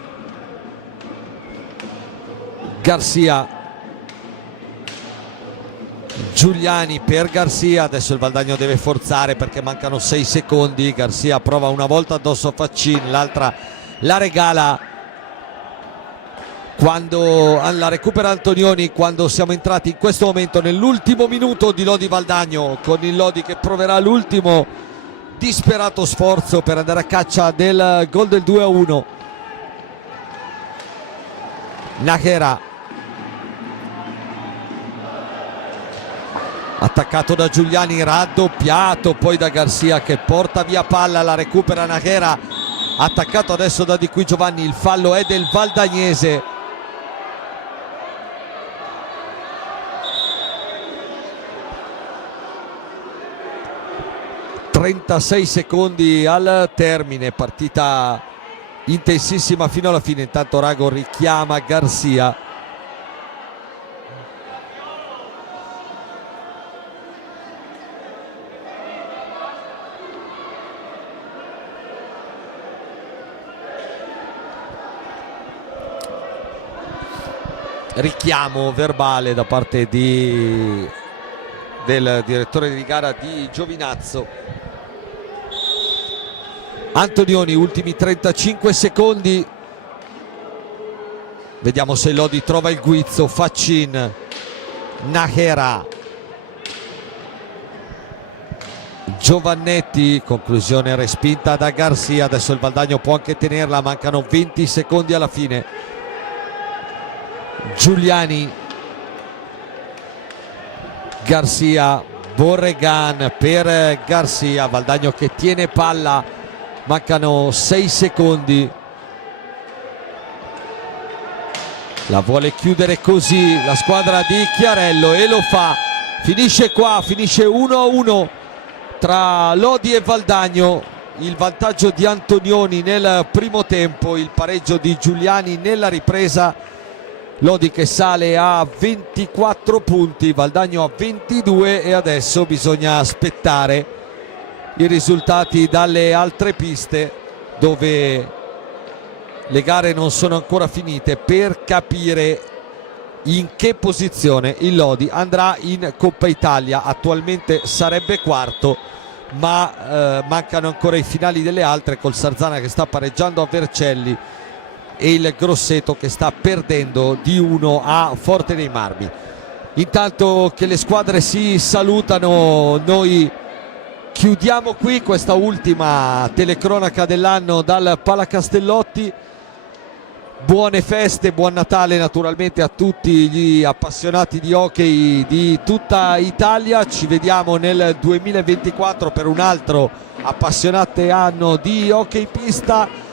Garcia, Giuliani per Garcia, adesso il Valdagno deve forzare perché mancano 6 secondi. Garcia prova una volta addosso a Faccin, l'altra la regala quando la recupera Antonioni, quando siamo entrati in questo momento nell'ultimo minuto di Lodi Valdagno, con il Lodi che proverà l'ultimo disperato sforzo per andare a caccia del gol del 2-1. Nachera attaccato da Giuliani, raddoppiato poi da Garcia che porta via palla, la recupera Nachera, attaccato adesso da Di Qui Giovanni, il fallo è del Valdagnese. ...36 secondi al termine, partita intensissima fino alla fine. Intanto Rago richiama Garcia. Richiamo verbale da parte del direttore di gara di Giovinazzo. Antonioni, ultimi 35 secondi, vediamo se Lodi trova il guizzo. Faccin, Nachera, Giovannetti, conclusione respinta da Garcia. Adesso il Valdagno può anche tenerla, mancano 20 secondi alla fine. Giuliani, Garcia, Borregan per Garcia, Valdagno che tiene palla, mancano 6 secondi, la vuole chiudere così la squadra di Chiarello e lo fa. Finisce qua, finisce 1-1 tra Lodi e Valdagno, il vantaggio di Antonioni nel primo tempo, il pareggio di Giuliani nella ripresa. Lodi che sale a 24 punti, Valdagno a 22 e adesso bisogna aspettare i risultati dalle altre piste dove le gare non sono ancora finite per capire in che posizione il Lodi andrà in Coppa Italia. Attualmente sarebbe quarto, ma mancano ancora i finali delle altre, col Sarzana che sta pareggiando a Vercelli e il Grosseto che sta perdendo di 1 a Forte dei Marmi. Intanto che le squadre si salutano, noi chiudiamo qui questa ultima telecronaca dell'anno dal Palacastellotti. Buone feste, buon Natale naturalmente a tutti gli appassionati di hockey di tutta Italia. Ci vediamo nel 2024 per un altro appassionante anno di hockey pista.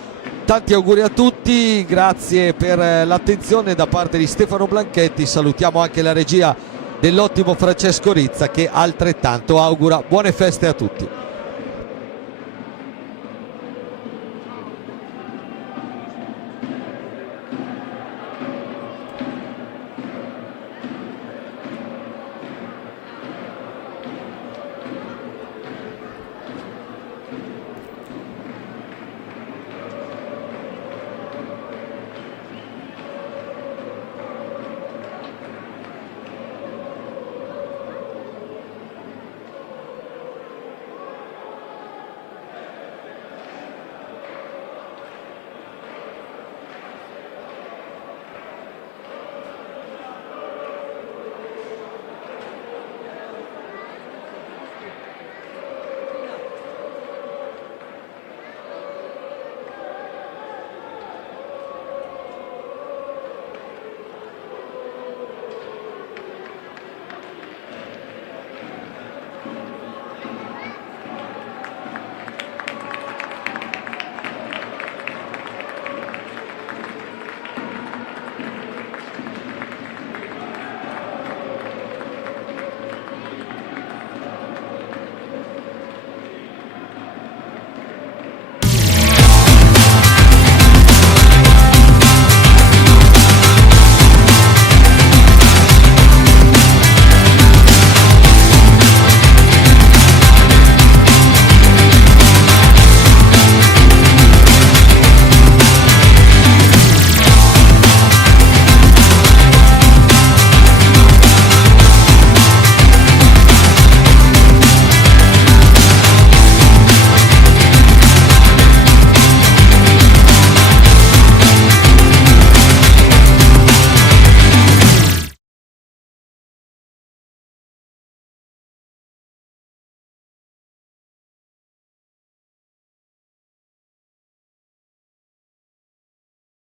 Tanti auguri a tutti, grazie per l'attenzione da parte di Stefano Blanchetti. Salutiamo anche la regia dell'ottimo Francesco Rizza che altrettanto augura buone feste a tutti.